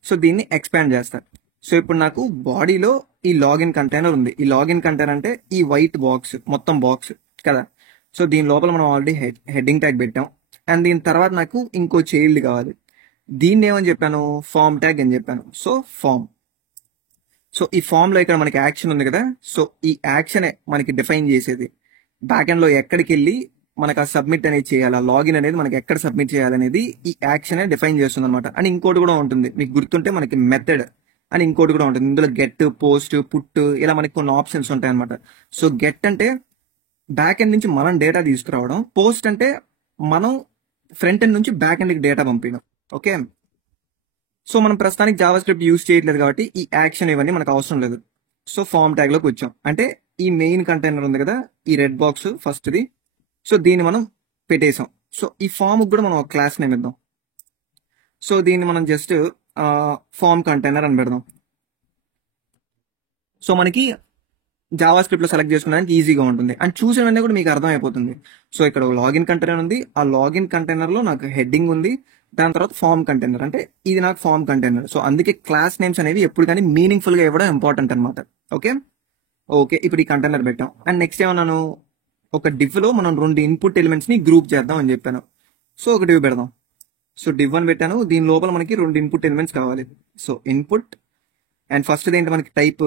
సో దీన్ని ఎక్స్పాండ్ చేస్తారు. సో ఇప్పుడు నాకు బాడీలో ఈ లాగిన్ కంటైనర్ ఉంది. ఈ లాగిన్ కంటైనర్ అంటే ఈ వైట్ బాక్స్, మొత్తం బాక్స్ కదా. సో దీని లోపల మనం ఆల్రెడీ హెడ్డింగ్ ట్యాగ్ పెట్టాం. అండ్ దీని తర్వాత నాకు ఇంకో చైల్డ్ కావాలి. దీన్ని ఏమని చెప్పాను, ఫామ్ ట్యాగ్ అని చెప్పాను. So form. సో ఈ ఫామ్ లో ఇక్కడ మనకి యాక్షన్ ఉంది కదా. సో ఈ యాక్షనే మనకి డిఫైన్ చేసేది. బ్యాక్ ఎండ్ లో ఎక్కడికి వెళ్ళి మనకు ఆ సబ్మిట్ అనేది చేయాలి, లాగిన్ అనేది మనకి ఎక్కడ సబ్మిట్ చేయాలనేది ఈ యాక్షనే డిఫైన్ చేస్తుంది అనమాట. అండ్ ఇంకోటి కూడా ఉంటుంది, మీకు గుర్తుంటే మనకి మెథడ్ అని ఇంకోటి కూడా ఉంటుంది. ఇందులో గెట్, పోస్ట్, పుట్ ఇలా మనకి కొన్ని ఆప్షన్స్ ఉంటాయి అనమాట. సో గెట్ అంటే బ్యాక్ ఎండ్ నుంచి మనం డేటా తీసుకురావడం, పోస్ట్ అంటే మనం ఫ్రంట్ ఎండ్ నుంచి బ్యాక్ ఎండ్కి డేటా పంపించడం. ఓకే, సో మనం ప్రస్తుతానికి జావా స్క్రిప్ట్ యూజ్ చేయట్లేదు కాబట్టి ఈ యాక్షన్ ఇవన్నీ మనకు అవసరం లేదు. సో ఫామ్ ట్యాగ్ లోకి వచ్చాం. అంటే ఈ మెయిన్ కంటైనర్ ఉంది కదా, ఈ రెడ్ బాక్స్ ఫస్ట్ది. సో దీన్ని మనం పెట్టేసాం. సో ఈ ఫామ్కి కూడా మనం ఒక క్లాస్ నేమ్ ఇద్దాం. సో దీన్ని మనం జస్ట్ ఫామ్ కంటైనర్ అని పెడదాం. సో మనకి జావా స్క్రిప్ట్ లో సెలెక్ట్ చేసుకోవడానికి ఈజీగా ఉంటుంది అండ్ చూసిన వెంటనే కూడా మీకు అర్థమైపోతుంది. సో ఇక్కడ లాగిన్ కంటైనర్ ఉంది, ఆ లాగిన్ కంటైనర్ లో నాకు హెడ్డింగ్ ఉంది, దాని తర్వాత ఫామ్ కంటైనర్ అంటే ఇది నాకు ఫామ్ కంటైనర్. సో అందుకే క్లాస్ నేమ్స్ అనేవి ఎప్పుడు కానీ మీనింగ్ఫుల్ గా ఇవ్వడం ఇంపార్టెంట్ అనమాట. ఓకే ఓకే ఇప్పుడు ఈ కంటైనర్ పెట్టాం అండ్ నెక్స్ట్ ఏమన్నాను, ఒక div లో మనం 2 ఇన్పుట్ ఎలిమెంట్స్ ని గ్రూప్ చేద్దాం అని చెప్పాను. సో ఒక div పెడదాం. సో div అని పెట్టాను, దీని లోపల మనకి 2 ఇన్పుట్ ఎలిమెంట్స్ కావాలి. సో ఇన్పుట్ అండ్ ఫస్ట్ ఏంటి మనకి type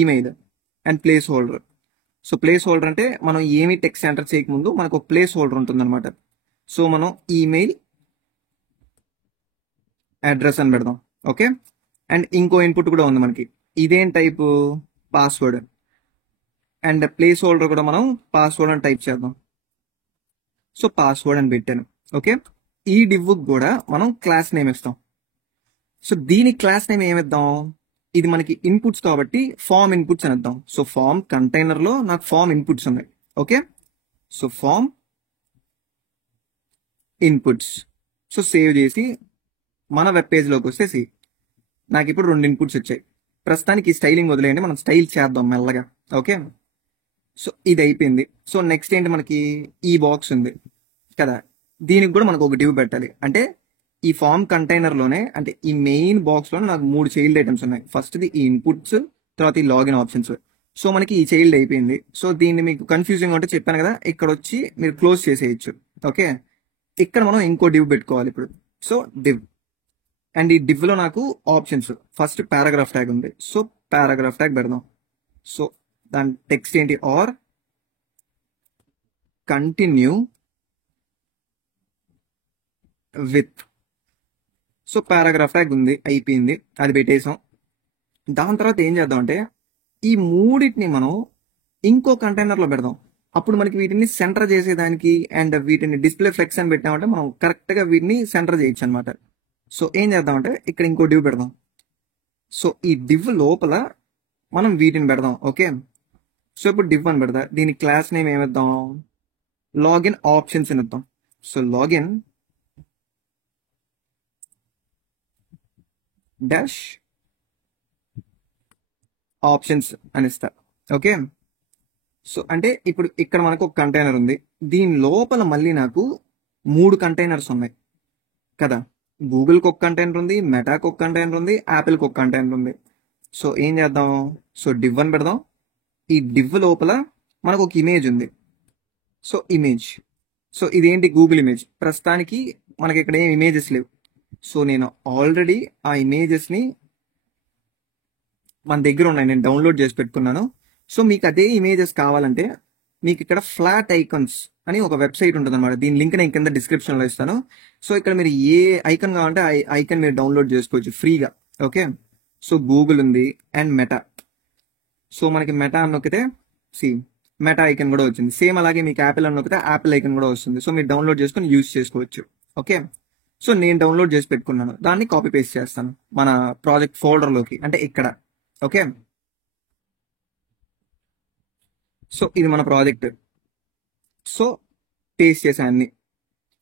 email and place holder. So place holder అంటే మనం ఏమి టెక్స్ట్ ఎంటర్ చేయకముందు మనకు ఒక ప్లేస్ హోల్డర్ ఉంటుంది అనమాట. సో మనం ఈమెయిల్ అడ్రస్ అని పెడదాం. ఓకే అండ్ ఇంకో ఇన్పుట్ కూడా ఉంది మనకి, ఇదేం type password and place holder కూడా మనం పాస్వర్డ్ అని టైప్ చేద్దాం. సో పాస్వర్డ్ అని పెట్టాను. ఓకే ఈ div కూడా మనం క్లాస్ నేమ్ ఇస్తాం. సో దీని క్లాస్ నేమ్ ఏమిద్దాం, ఇది మనకి ఇన్పుట్స్ కాబట్టి ఫామ్ ఇన్పుట్స్ అని ఇద్దాం. సో ఫామ్ కంటైనర్ లో నాకు ఫామ్ ఇన్పుట్స్ ఉన్నాయి. Okay so form inputs. So save చేసి మన వెబ్ పేజ్ లోకి వస్తే నాకు ఇప్పుడు 2 ఇన్పుట్స్ వచ్చాయి. ప్రస్తుతానికి ఈ స్టైలింగ్ వదిలేయండి, మనం స్టైల్ చేద్దాం మెల్లగా. ఓకే సో ఇది అయిపోయింది. సో నెక్స్ట్ ఏంటి, మనకి ఈ బాక్స్ ఉంది కదా, దీనికి కూడా మనకు ఒక div పెట్టాలి. అంటే ఈ ఫామ్ కంటైనర్ లోనే అంటే ఈ మెయిన్ బాక్స్ లో నాకు 3 చైల్డ్ ఐటమ్స్ ఉన్నాయి. ఫస్ట్ ది ఈ ఇన్పుట్స్, తర్వాత ఈ లాగిన్ ఆప్షన్స్. సో మనకి ఈ చైల్డ్ అయిపోయింది. సో దీన్ని మీకు కన్ఫ్యూజింగ్ ఉంటే చెప్పాను కదా, ఇక్కడ వచ్చి మీరు క్లోజ్ చేసేయచ్చు. ఓకే ఇక్కడ మనం ఇంకో div పెట్టుకోవాలి ఇప్పుడు. సో div అండ్ ఈ div లో నాకు ఆప్షన్స్, ఫస్ట్ పారాగ్రాఫ్ ట్యాగ్ ఉంది. సో పారాగ్రాఫ్ ట్యాగ్ పెడదాం. సో దాని టెక్స్ట్ ఏంటి, or continue with. So paragraph tag ఉంది, అయిపోయింది, అది పెట్టేసాం. దాని తర్వాత ఏం చేద్దాం అంటే ఈ మూడింటిని మనం ఇంకో కంటైనర్ లో పెడదాం. అప్పుడు మనకి వీటిని సెంటర్ చేసేదానికి అండ్ వీటిని డిస్ప్లే ఫ్లెక్స్ అని పెట్టామంటే మనం కరెక్ట్ గా వీటిని సెంటర్ చేయొచ్చు అనమాట. సో ఏం చేద్దామంటే ఇక్కడ ఇంకో div పెడదాం. సో ఈ div లోపల మనం వీటిని పెడదాం. ఓకే సో ఇప్పుడు div అని పెడదా, దీని క్లాస్ నేమ్ ఏమిద్దాం, లాగిన్ ఆప్షన్స్ అని ఇద్దాం. సో లాగిన్ డాష్ ఆప్షన్స్ అని ఇస్తా. ఓకే సో అంటే ఇప్పుడు ఇక్కడ మనకు ఒక కంటైనర్ ఉంది, దీని లోపల మళ్ళీ నాకు 3 కంటైనర్స్ ఉన్నాయి కదా. గూగుల్కి ఒక కంటైనర్ ఉంది, మెటాకి ఒక కంటైనర్ ఉంది, యాపిల్కి ఒక కంటైనర్ ఉంది. సో ఏం చేద్దాం, సో div అని పెడదాం. ఈ div లోపల మనకు ఒక ఇమేజ్ ఉంది. సో ఇమేజ్, సో ఇదేంటి గూగుల్ ఇమేజ్. ప్రస్తుతానికి మనకి ఇక్కడ ఏం ఇమేజెస్ లేవు. సో నేను ఆల్రెడీ ఆ ఇమేజెస్ ని మన దగ్గర ఉన్నాయి, నేను డౌన్లోడ్ చేసి పెట్టుకున్నాను. సో మీకు అదే ఇమేజెస్ కావాలంటే మీకు ఇక్కడ ఫ్లాట్ ఐకాన్స్ అని ఒక వెబ్సైట్ ఉంటుంది అనమాట. దీని లింక్ నేను కింద డిస్క్రిప్షన్ లో ఇస్తాను. సో ఇక్కడ మీరు ఏ ఐకాన్ కావాలంటే ఆ ఐకాన్ మీరు డౌన్లోడ్ చేసుకోవచ్చు ఫ్రీగా. ఓకే సో గూగుల్ ఉంది అండ్ మెటా. సో మనకి మెటా అని నొక్కితే మెటా ఐకాన్ కూడా వచ్చింది. సేమ్ అలాగే మీకు యాపిల్ అని నొక్కితే యాపిల్ ఐకాన్ కూడా వస్తుంది. సో మీరు డౌన్లోడ్ చేసుకొని యూజ్ చేసుకోవచ్చు. ఓకే సో నేను డౌన్లోడ్ చేసి పెట్టుకున్నాను, దాన్ని కాపీ పేస్ట్ చేస్తాను మన ప్రాజెక్ట్ ఫోల్డర్ లోకి, అంటే ఇక్కడ. ఓకే సో ఇది మన ప్రాజెక్ట్. సో పేస్ట్ చేసా అన్ని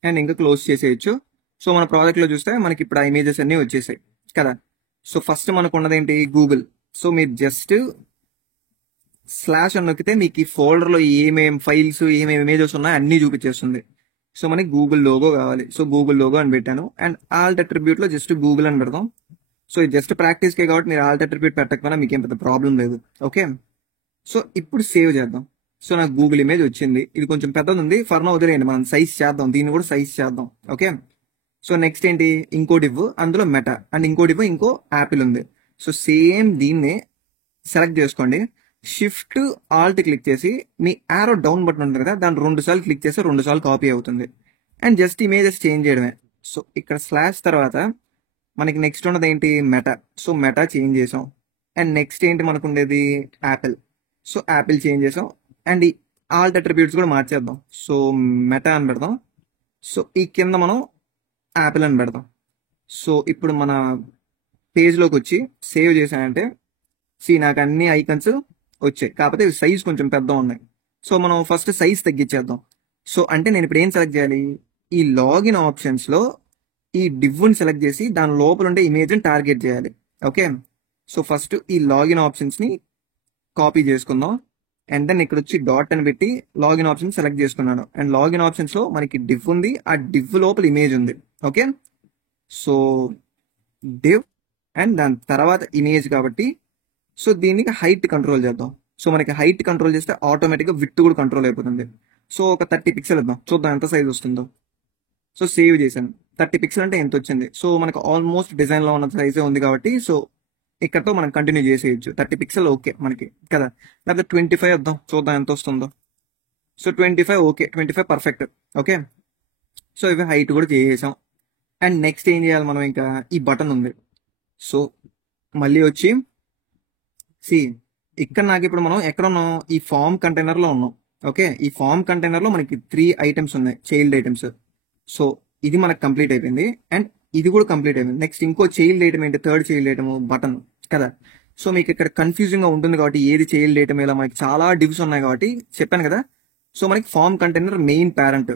అండ్ ఇంకా క్లోజ్ చేసేయచ్చు. సో మన ప్రాజెక్ట్ లో చూస్తే మనకి ఇప్పుడు ఆ ఇమేజెస్ అన్ని వచ్చేసాయి కదా. సో ఫస్ట్ మనకు ఉన్నది ఏంటి, గూగుల్. సో మీరు జస్ట్ స్లాష్ అని నొక్కితే మీకు ఈ ఫోల్డర్ లో ఏమేమి ఫైల్స్ ఏమేమి ఇమేజెస్ ఉన్నాయో అన్ని చూపించేస్తుంది. సో మనకి గూగుల్ లోగో కావాలి. సో గూగుల్ లోగో అని పెట్టాను అండ్ ఆల్ట్ అట్రిబ్యూట్ లో జస్ట్ గూగుల్ అని పెడదాం. సో ఇది జస్ట్ ప్రాక్టీస్ కే కాబట్టి మీరు ఆల్ట్ అట్రిబ్యూట్ పెట్టకపోయినా మీకేం పెద్ద ప్రాబ్లం లేదు. ఓకే సో ఇప్పుడు సేవ్ చేద్దాం. సో నాకు గూగుల్ ఇమేజ్ వచ్చింది, ఇది కొంచెం పెద్దది ఉంది, ఫర్ నౌ వదిలేయండి, మనం సైజ్ చేద్దాం, దీన్ని కూడా సైజ్ చేద్దాం. ఓకే సో నెక్స్ట్ ఏంటి, ఇంకో div, అందులో మెటా అండ్ ఇంకో div ఇంకో యాపిల్ ఉంది. సో సేమ్ దీన్ని సెలెక్ట్ చేసుకోండి, షిఫ్ట్ ఆల్ట్ క్లిక్ చేసి మీ ఆరో డౌన్ బటన్ ఉంటుంది కదా, దాన్ని 2 సార్లు క్లిక్ చేస్తే 2 సార్లు కాపీ అవుతుంది అండ్ జస్ట్ ఇమేజెస్ చేంజ్ చేయడమే. సో ఇక్కడ స్లాష్ తర్వాత మనకి నెక్స్ట్ ఉన్నది ఏంటి, మెటా. సో మెటా చేంజ్ చేసాం అండ్ నెక్స్ట్ ఏంటి మనకు ఉండేది, యాపిల్. సో యాపిల్ చేంజ్ చేసాం అండ్ ఈ ఆల్ట్ అట్రిబ్యూట్స్ కూడా మార్చేద్దాం. సో మెటా అని పెడదాం. సో ఈ కింద మనం యాపిల్ అని పెడదాం. సో ఇప్పుడు మన పేజ్లోకి వచ్చి సేవ్ చేశానంటే నాకు అన్ని ఐకన్స్ వచ్చాయి, కాకపోతే సైజ్ కొంచెం పెద్ద ఉన్నాయి. సో మనం ఫస్ట్ సైజ్ తగ్గించేద్దాం. సో అంటే నేను ఇప్పుడు ఏం సెలెక్ట్ చేయాలి, ఈ లాగిన్ ఆప్షన్స్లో ఈ డివ్ని సెలెక్ట్ చేసి దాని లోపల ఉండే ఇమేజ్ని టార్గెట్ చేయాలి. ఓకే, సో ఫస్ట్ ఈ లాగిన్ ఆప్షన్స్ని కాపీ చేసుకుందాం. అండ్ దెన్ ఇక్కడ వచ్చి డాట్ అని పెట్టి లాగిన్ ఆప్షన్ సెలెక్ట్ చేసుకున్నాను. అండ్ లాగిన్ ఆప్షన్స్లో మనకి డివ్ ఉంది, ఆ డివ్ లోపల ఇమేజ్ ఉంది. ఓకే, సో డివ్ అండ్ దాని తర్వాత ఇమేజ్ కాబట్టి సో దీనికి హైట్ కంట్రోల్ చేద్దాం. సో మనకి హైట్ కంట్రోల్ చేస్తే ఆటోమేటిక్గా విడ్త్ కూడా కంట్రోల్ అయిపోతుంది. సో ఒక 30 పిక్సెల్ ఇద్దాం, చూద్దాం ఎంత సైజ్ వస్తుందో. సో సేవ్ చేశాను. 30 పిక్సెల్ అంటే ఎంత వచ్చింది? సో మనకు ఆల్మోస్ట్ డిజైన్లో ఉన్న సైజే ఉంది కాబట్టి సో ఇక్కడతో మనం కంటిన్యూ చేసేయచ్చు. 30 పిక్సెల్ ఓకే మనకి కదా. లేకపోతే 25 వద్దాం, చూద్దాం ఎంత వస్తుందో. So 25 okay, 25 perfect. Okay, so ఇవి హైట్ కూడా చేసేసాం. అండ్ నెక్స్ట్ ఏం చేయాలి మనం, ఇంకా ఈ బటన్ ఉంది. సో మళ్ళీ వచ్చి ఇక్కడ నాకు ఇప్పుడు మనం ఎక్కడ ఉన్నాం, ఈ ఫామ్ కంటైనర్లో ఉన్నాం. ఓకే, ఈ ఫామ్ కంటైనర్లో మనకి 3 ఐటమ్స్ ఉన్నాయి, చైల్డ్ ఐటమ్స్. సో ఇది మనకు కంప్లీట్ అయిపోయింది అండ్ ఇది కూడా కంప్లీట్ అయిపోయింది. నెక్స్ట్ ఇంకో చైల్డ్ ఐటమ్ ఏంటి, థర్డ్ చైల్డ్ ఐటమ్ బటన్ కదా. సో మీకు ఇక్కడ కన్ఫ్యూజింగ్ గా ఉంటుంది కాబట్టి ఏది చైల్డ్ ఐటమ్, ఇలా మనకి చాలా డివ్స్ ఉన్నాయి కాబట్టి చెప్పాను కదా. సో మనకి ఫామ్ కంటైనర్ మెయిన్ పేరెంట్,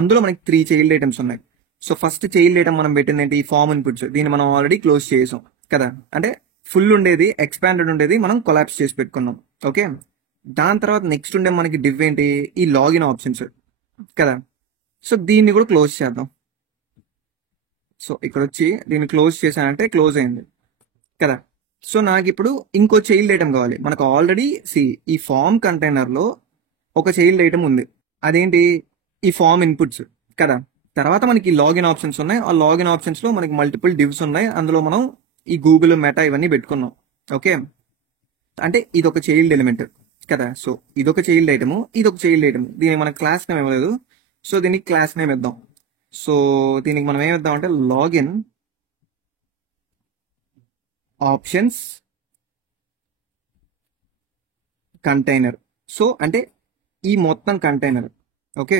అందులో మనకి 3 చైల్డ్ ఐటమ్స్ ఉన్నాయి. సో ఫస్ట్ చైల్డ్ ఐటమ్ మనం పెట్టింది ఏంటి, ఈ ఫామ్ ఇన్పుట్స్. దీన్ని మనం ఆల్రెడీ క్లోజ్ చేసాం కదా, అంటే ఫుల్ ఉండేది ఎక్స్పాండెడ్ ఉండేది మనం కొలాప్స్ చేసి పెట్టుకున్నాం. ఓకే, దాని తర్వాత నెక్స్ట్ ఉండే మనకి డివ్ ఏంటి, ఈ లాగిన్ ఆప్షన్స్ కదా. సో దీన్ని కూడా క్లోజ్ చేద్దాం. సో ఇక్కడ వచ్చి దీన్ని క్లోజ్ చేశానంటే క్లోజ్ అయింది కదా. సో నాకు ఇప్పుడు ఇంకో చైల్డ్ ఐటమ్ కావాలి. మనకు ఆల్రెడీ ఈ ఫామ్ కంటైనర్ లో ఒక చైల్డ్ ఐటమ్ ఉంది, అదేంటి ఈ ఫామ్ ఇన్పుట్స్ కదా. తర్వాత మనకి లాగిన్ ఆప్షన్స్ ఉన్నాయి, ఆ లాగిన్ ఆప్షన్స్ లో మనకి మల్టిపుల్ డివ్స్ ఉన్నాయి, అందులో మనం ఈ గూగుల్ మెటా ఇవన్నీ పెట్టుకున్నాం. ఓకే, అంటే ఇది ఒక చైల్డ్ ఎలిమెంట్ కదా. సో ఇదొక చైల్డ్ ఐటమ్, ఇదొక చైల్డ్ ఐటమ్. దీనికి మన క్లాస్ నేమ్ ఇవ్వలేదు, సో దీనికి క్లాస్ నేమ్ ఇద్దాం. సో దీనికి మనం ఏమిద్దాం అంటే లాగిన్ ఆప్షన్స్ కంటైనర్. సో అంటే ఈ మొత్తం కంటైనర్. ఓకే,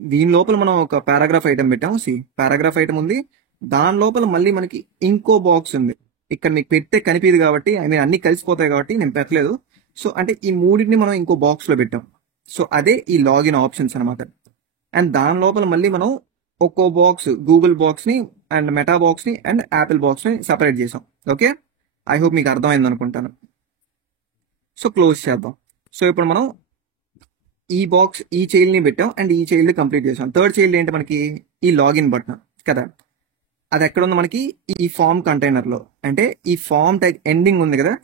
దీని లోపల మనం ఒక పారాగ్రాఫ్ ఐటమ్ పెట్టాం. పారాగ్రాఫ్ ఐటమ్ ఉంది, దాని లోపల మళ్ళీ మనకి ఇంకో బాక్స్ ఉంది. ఇక్కడ మీకు పెడితే కనిపించదు కాబట్టి, ఐ మీన్ అన్ని కలిసిపోతాయి కాబట్టి నేను పెట్టలేదు. సో అంటే ఈ మూడింటిని మనం ఇంకో బాక్స్ లో పెట్టాం. సో అదే ఈ లాగిన్ ఆప్షన్స్ అనమాట. అండ్ దాని లోపల మళ్ళీ మనం ఒక్కో బాక్స్, గూగుల్ బాక్స్ ని అండ్ మెటా బాక్స్ ని అండ్ యాపిల్ బాక్స్ ని సపరేట్ చేసాం. ఓకే, ఐ హోప్ మీకు అర్థమైంది అనుకుంటాను. సో క్లోజ్ చేద్దాం. సో ఇప్పుడు మనం ఈ బాక్స్, ఈ చైల్డ్ ని పెట్టాం అండ్ ఈ చైల్డ్ కంప్లీట్ చేసాం. థర్డ్ చైల్డ్ ఏంటి మనకి, ఈ లాగిన్ బటన్ కదా. అది ఎక్కడ ఉంది మనకి, ఈ ఫామ్ కంటైనర్ లో. అంటే ఈ ఫామ్ ట్యాగ్ ఎండింగ్ ఉంది కదా,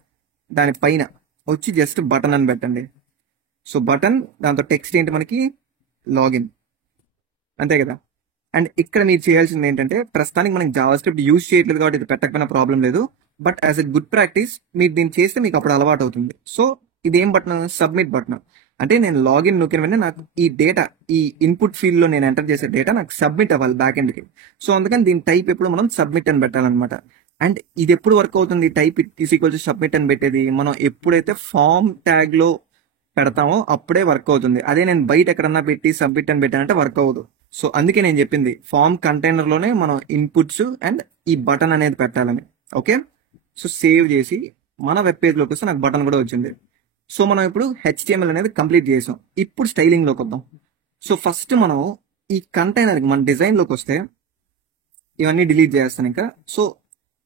దానిపైన వచ్చి జస్ట్ బటన్ అని పెట్టండి. సో బటన్, దాంతో టెక్స్ట్ ఏంటి మనకి, లాగిన్, అంతే కదా. అండ్ ఇక్కడ మీరు చేయాల్సింది ఏంటంటే, ప్రస్తుతానికి మనకి జావా స్క్రిప్ట్ యూజ్ చేయట్లేదు కాబట్టి ఇది పెట్టకపోయినా ప్రాబ్లం లేదు, but as a good practice మీరు దీన్ని చేస్తే మీకు అప్పుడు అలవాటు అవుతుంది. సో ఇది ఏం బటన్, సబ్మిట్ బటన్. అంటే నేను లాగిన్ నొక్కిన వెంటనే నాకు ఈ డేటా, ఈ ఇన్పుట్ ఫీల్డ్ లో నేను ఎంటర్ చేసే డేటా నాకు సబ్మిట్ అవ్వాలి బ్యాక్ ఎండ్ కి. సో అందుకని దీని టైప్ ఎప్పుడు మనం సబ్మిట్ అని పెట్టాలన్నమాట. అండ్ ఇది ఎప్పుడు వర్క్ అవుతుంది, type is equal to submit అని పెట్టేది మనం ఎప్పుడైతే ఫామ్ ట్యాగ్ లో పెడతామో అప్పుడే వర్క్ అవుతుంది. అదే నేను బయట ఎక్కడన్నా పెట్టి సబ్మిట్ అని పెట్టానంటే వర్క్ అవ్వదు. సో అందుకే నేను చెప్పింది ఫామ్ కంటైనర్ లోనే మనం ఇన్పుట్స్ అండ్ ఈ బటన్ అనేది పెట్టాలని. ఓకే, సో సేవ్ చేసి మన వెబ్ పేజ్ లోకి వస్తే నాకు బటన్ కూడా వచ్చింది. సో మనం ఇప్పుడు HTML అనేది కంప్లీట్ చేసాం. ఇప్పుడు స్టైలింగ్ లోకి వద్దాం. సో ఫస్ట్ మనం ఈ కంటైనర్ మన డిజైన్ లోకి వస్తే ఇవన్నీ డిలీట్ చేస్తాను ఇంకా. సో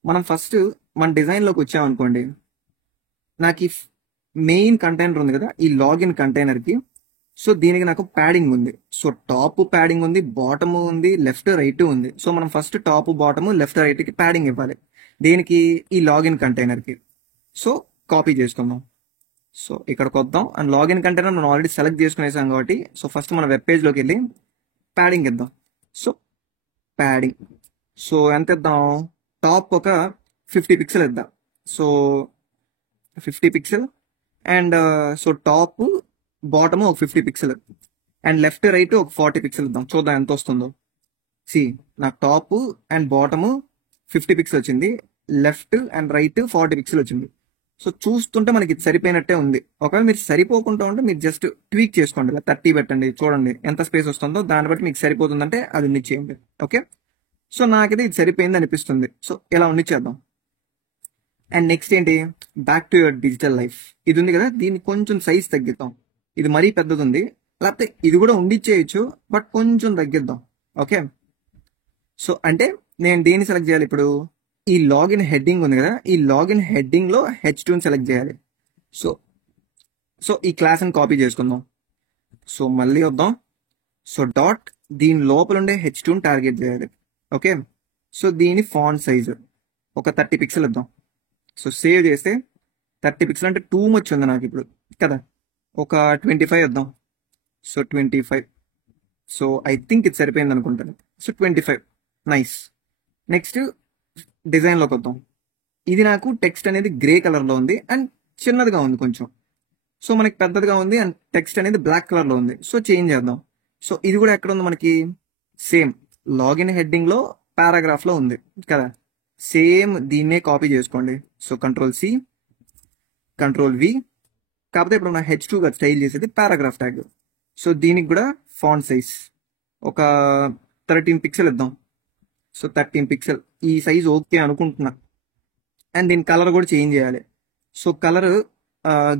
మనం ఫస్ట్ మన డిజైన్ లోకి వచ్చామనుకోండి, నాకు ఈ మెయిన్ కంటైనర్ ఉంది కదా, ఈ లాగిన్ కంటైనర్ కి. సో దీనికి నాకు ప్యాడింగ్ ఉంది. సో టాప్ ప్యాడింగ్ ఉంది, బాటమ్ ఉంది, లెఫ్ట్ రైట్ ఉంది. సో మనం first top, bottom, left right కి ప్యాడింగ్ ఇవ్వాలి. దేనికి, ఈ లాగిన్ కంటైనర్ కి. సో కాపీ చేసుకుందాం. సో ఇక్కడికి వద్దాం అండ్ లాగిన్ కంటైనర్ మనం ఆల్రెడీ సెలెక్ట్ చేసుకునేసాం కాబట్టి సో ఫస్ట్ మన వెబ్ పేజ్ లోకి వెళ్ళి ప్యాడింగ్ ఇద్దాం. సో ప్యాడింగ్, సో ఎంత ఇద్దాం, టాప్ ఒక 50 పిక్సెల్ ఇద్దాం. So 50 pixel and so top, bottom ఒక 50 పిక్సెల్ అండ్ లెఫ్ట్ రైట్ ఒక 40 పిక్సెల్ ఇద్దాం. చూద్దాం ఎంత వస్తుందో. నాకు టాప్ అండ్ బాటమ్ 50 పిక్సెల్ వచ్చింది, లెఫ్ట్ అండ్ రైట్ 40 పిక్సెల్ వచ్చింది. సో చూస్తుంటే మనకి ఇది సరిపోయినట్టే ఉంది. ఒకవేళ మీరు సరిపోకుండా ఉంటే మీరు జస్ట్ ట్వీక్ చేసుకోండి, 30 పెట్టండి, చూడండి ఎంత స్పేస్ వస్తుందో, దాన్ని బట్టి మీకు సరిపోతుందంటే అది ఉండిచ్చేయండి. ఓకే, సో నాకైతే ఇది సరిపోయింది అనిపిస్తుంది. సో ఇలా ఉండిచ్చేద్దాం. అండ్ నెక్స్ట్ ఏంటి, back to your digital life. ఇది ఉంది కదా, దీన్ని కొంచెం సైజ్ తగ్గిద్దాం. ఇది మరీ పెద్దది ఉంది, లేకపోతే ఇది కూడా ఉండిచ్చేయచ్చు, బట్ కొంచెం తగ్గిద్దాం. ఓకే, సో అంటే నేను దేన్ని సెలెక్ట్ చేయాలి ఇప్పుడు? ఈ లాగిన్ హెడ్డింగ్ ఉంది కదా, ఈ లాగిన్ హెడ్డింగ్ లో H2 సెలెక్ట్ చేయాలి. సో సో ఈ క్లాస్ ని కాపీ చేసుకుందాం. సో మళ్ళీ వద్దాం. సో డాట్ దీని లోపల ఉండే H2 టార్గెట్ చేయాలి. ఓకే, సో దీని ఫాంట్ సైజ్ ఒక 30 పిక్సెల్ ఇద్దాం. సో సేవ్ చేస్తే 30 పిక్సెల్ అంటే టూ మచ్ ఉంది నాకు ఇప్పుడు కదా, ఒక 25 ఇద్దాం. సో 25, సో ఐ థింక్ ఇది సరిపోయింది అనుకుంటాను. So 25, nice. నెక్స్ట్ డిజైన్లోకి వద్దాం. ఇది నాకు టెక్స్ట్ అనేది గ్రే కలర్లో ఉంది అండ్ చిన్నదిగా ఉంది కొంచెం. సో మనకి పెద్దదిగా ఉంది అండ్ టెక్స్ట్ అనేది బ్లాక్ కలర్లో ఉంది. సో చేంజ్ చేద్దాం. సో ఇది కూడా ఎక్కడ ఉంది మనకి? సేమ్ లాగిన్ హెడ్డింగ్లో పారాగ్రాఫ్లో ఉంది కదా, సేమ్ దీన్నే కాపీ చేసుకోండి. సో Ctrl+C Ctrl+V, కాకపోతే ఇప్పుడు నా H2 గా స్టైల్ చేసేది పారాగ్రాఫ్ ట్యాగ్. సో దీనికి కూడా ఫాంట్ సైజ్ ఒక 13 పిక్సెల్ ఇద్దాం. సో 13 పిక్సెల్ ఈ సైజ్ ఓకే అనుకుంటున్నా. అండ్ దీని కలర్ కూడా చేంజ్ చేయాలి. సో కలర్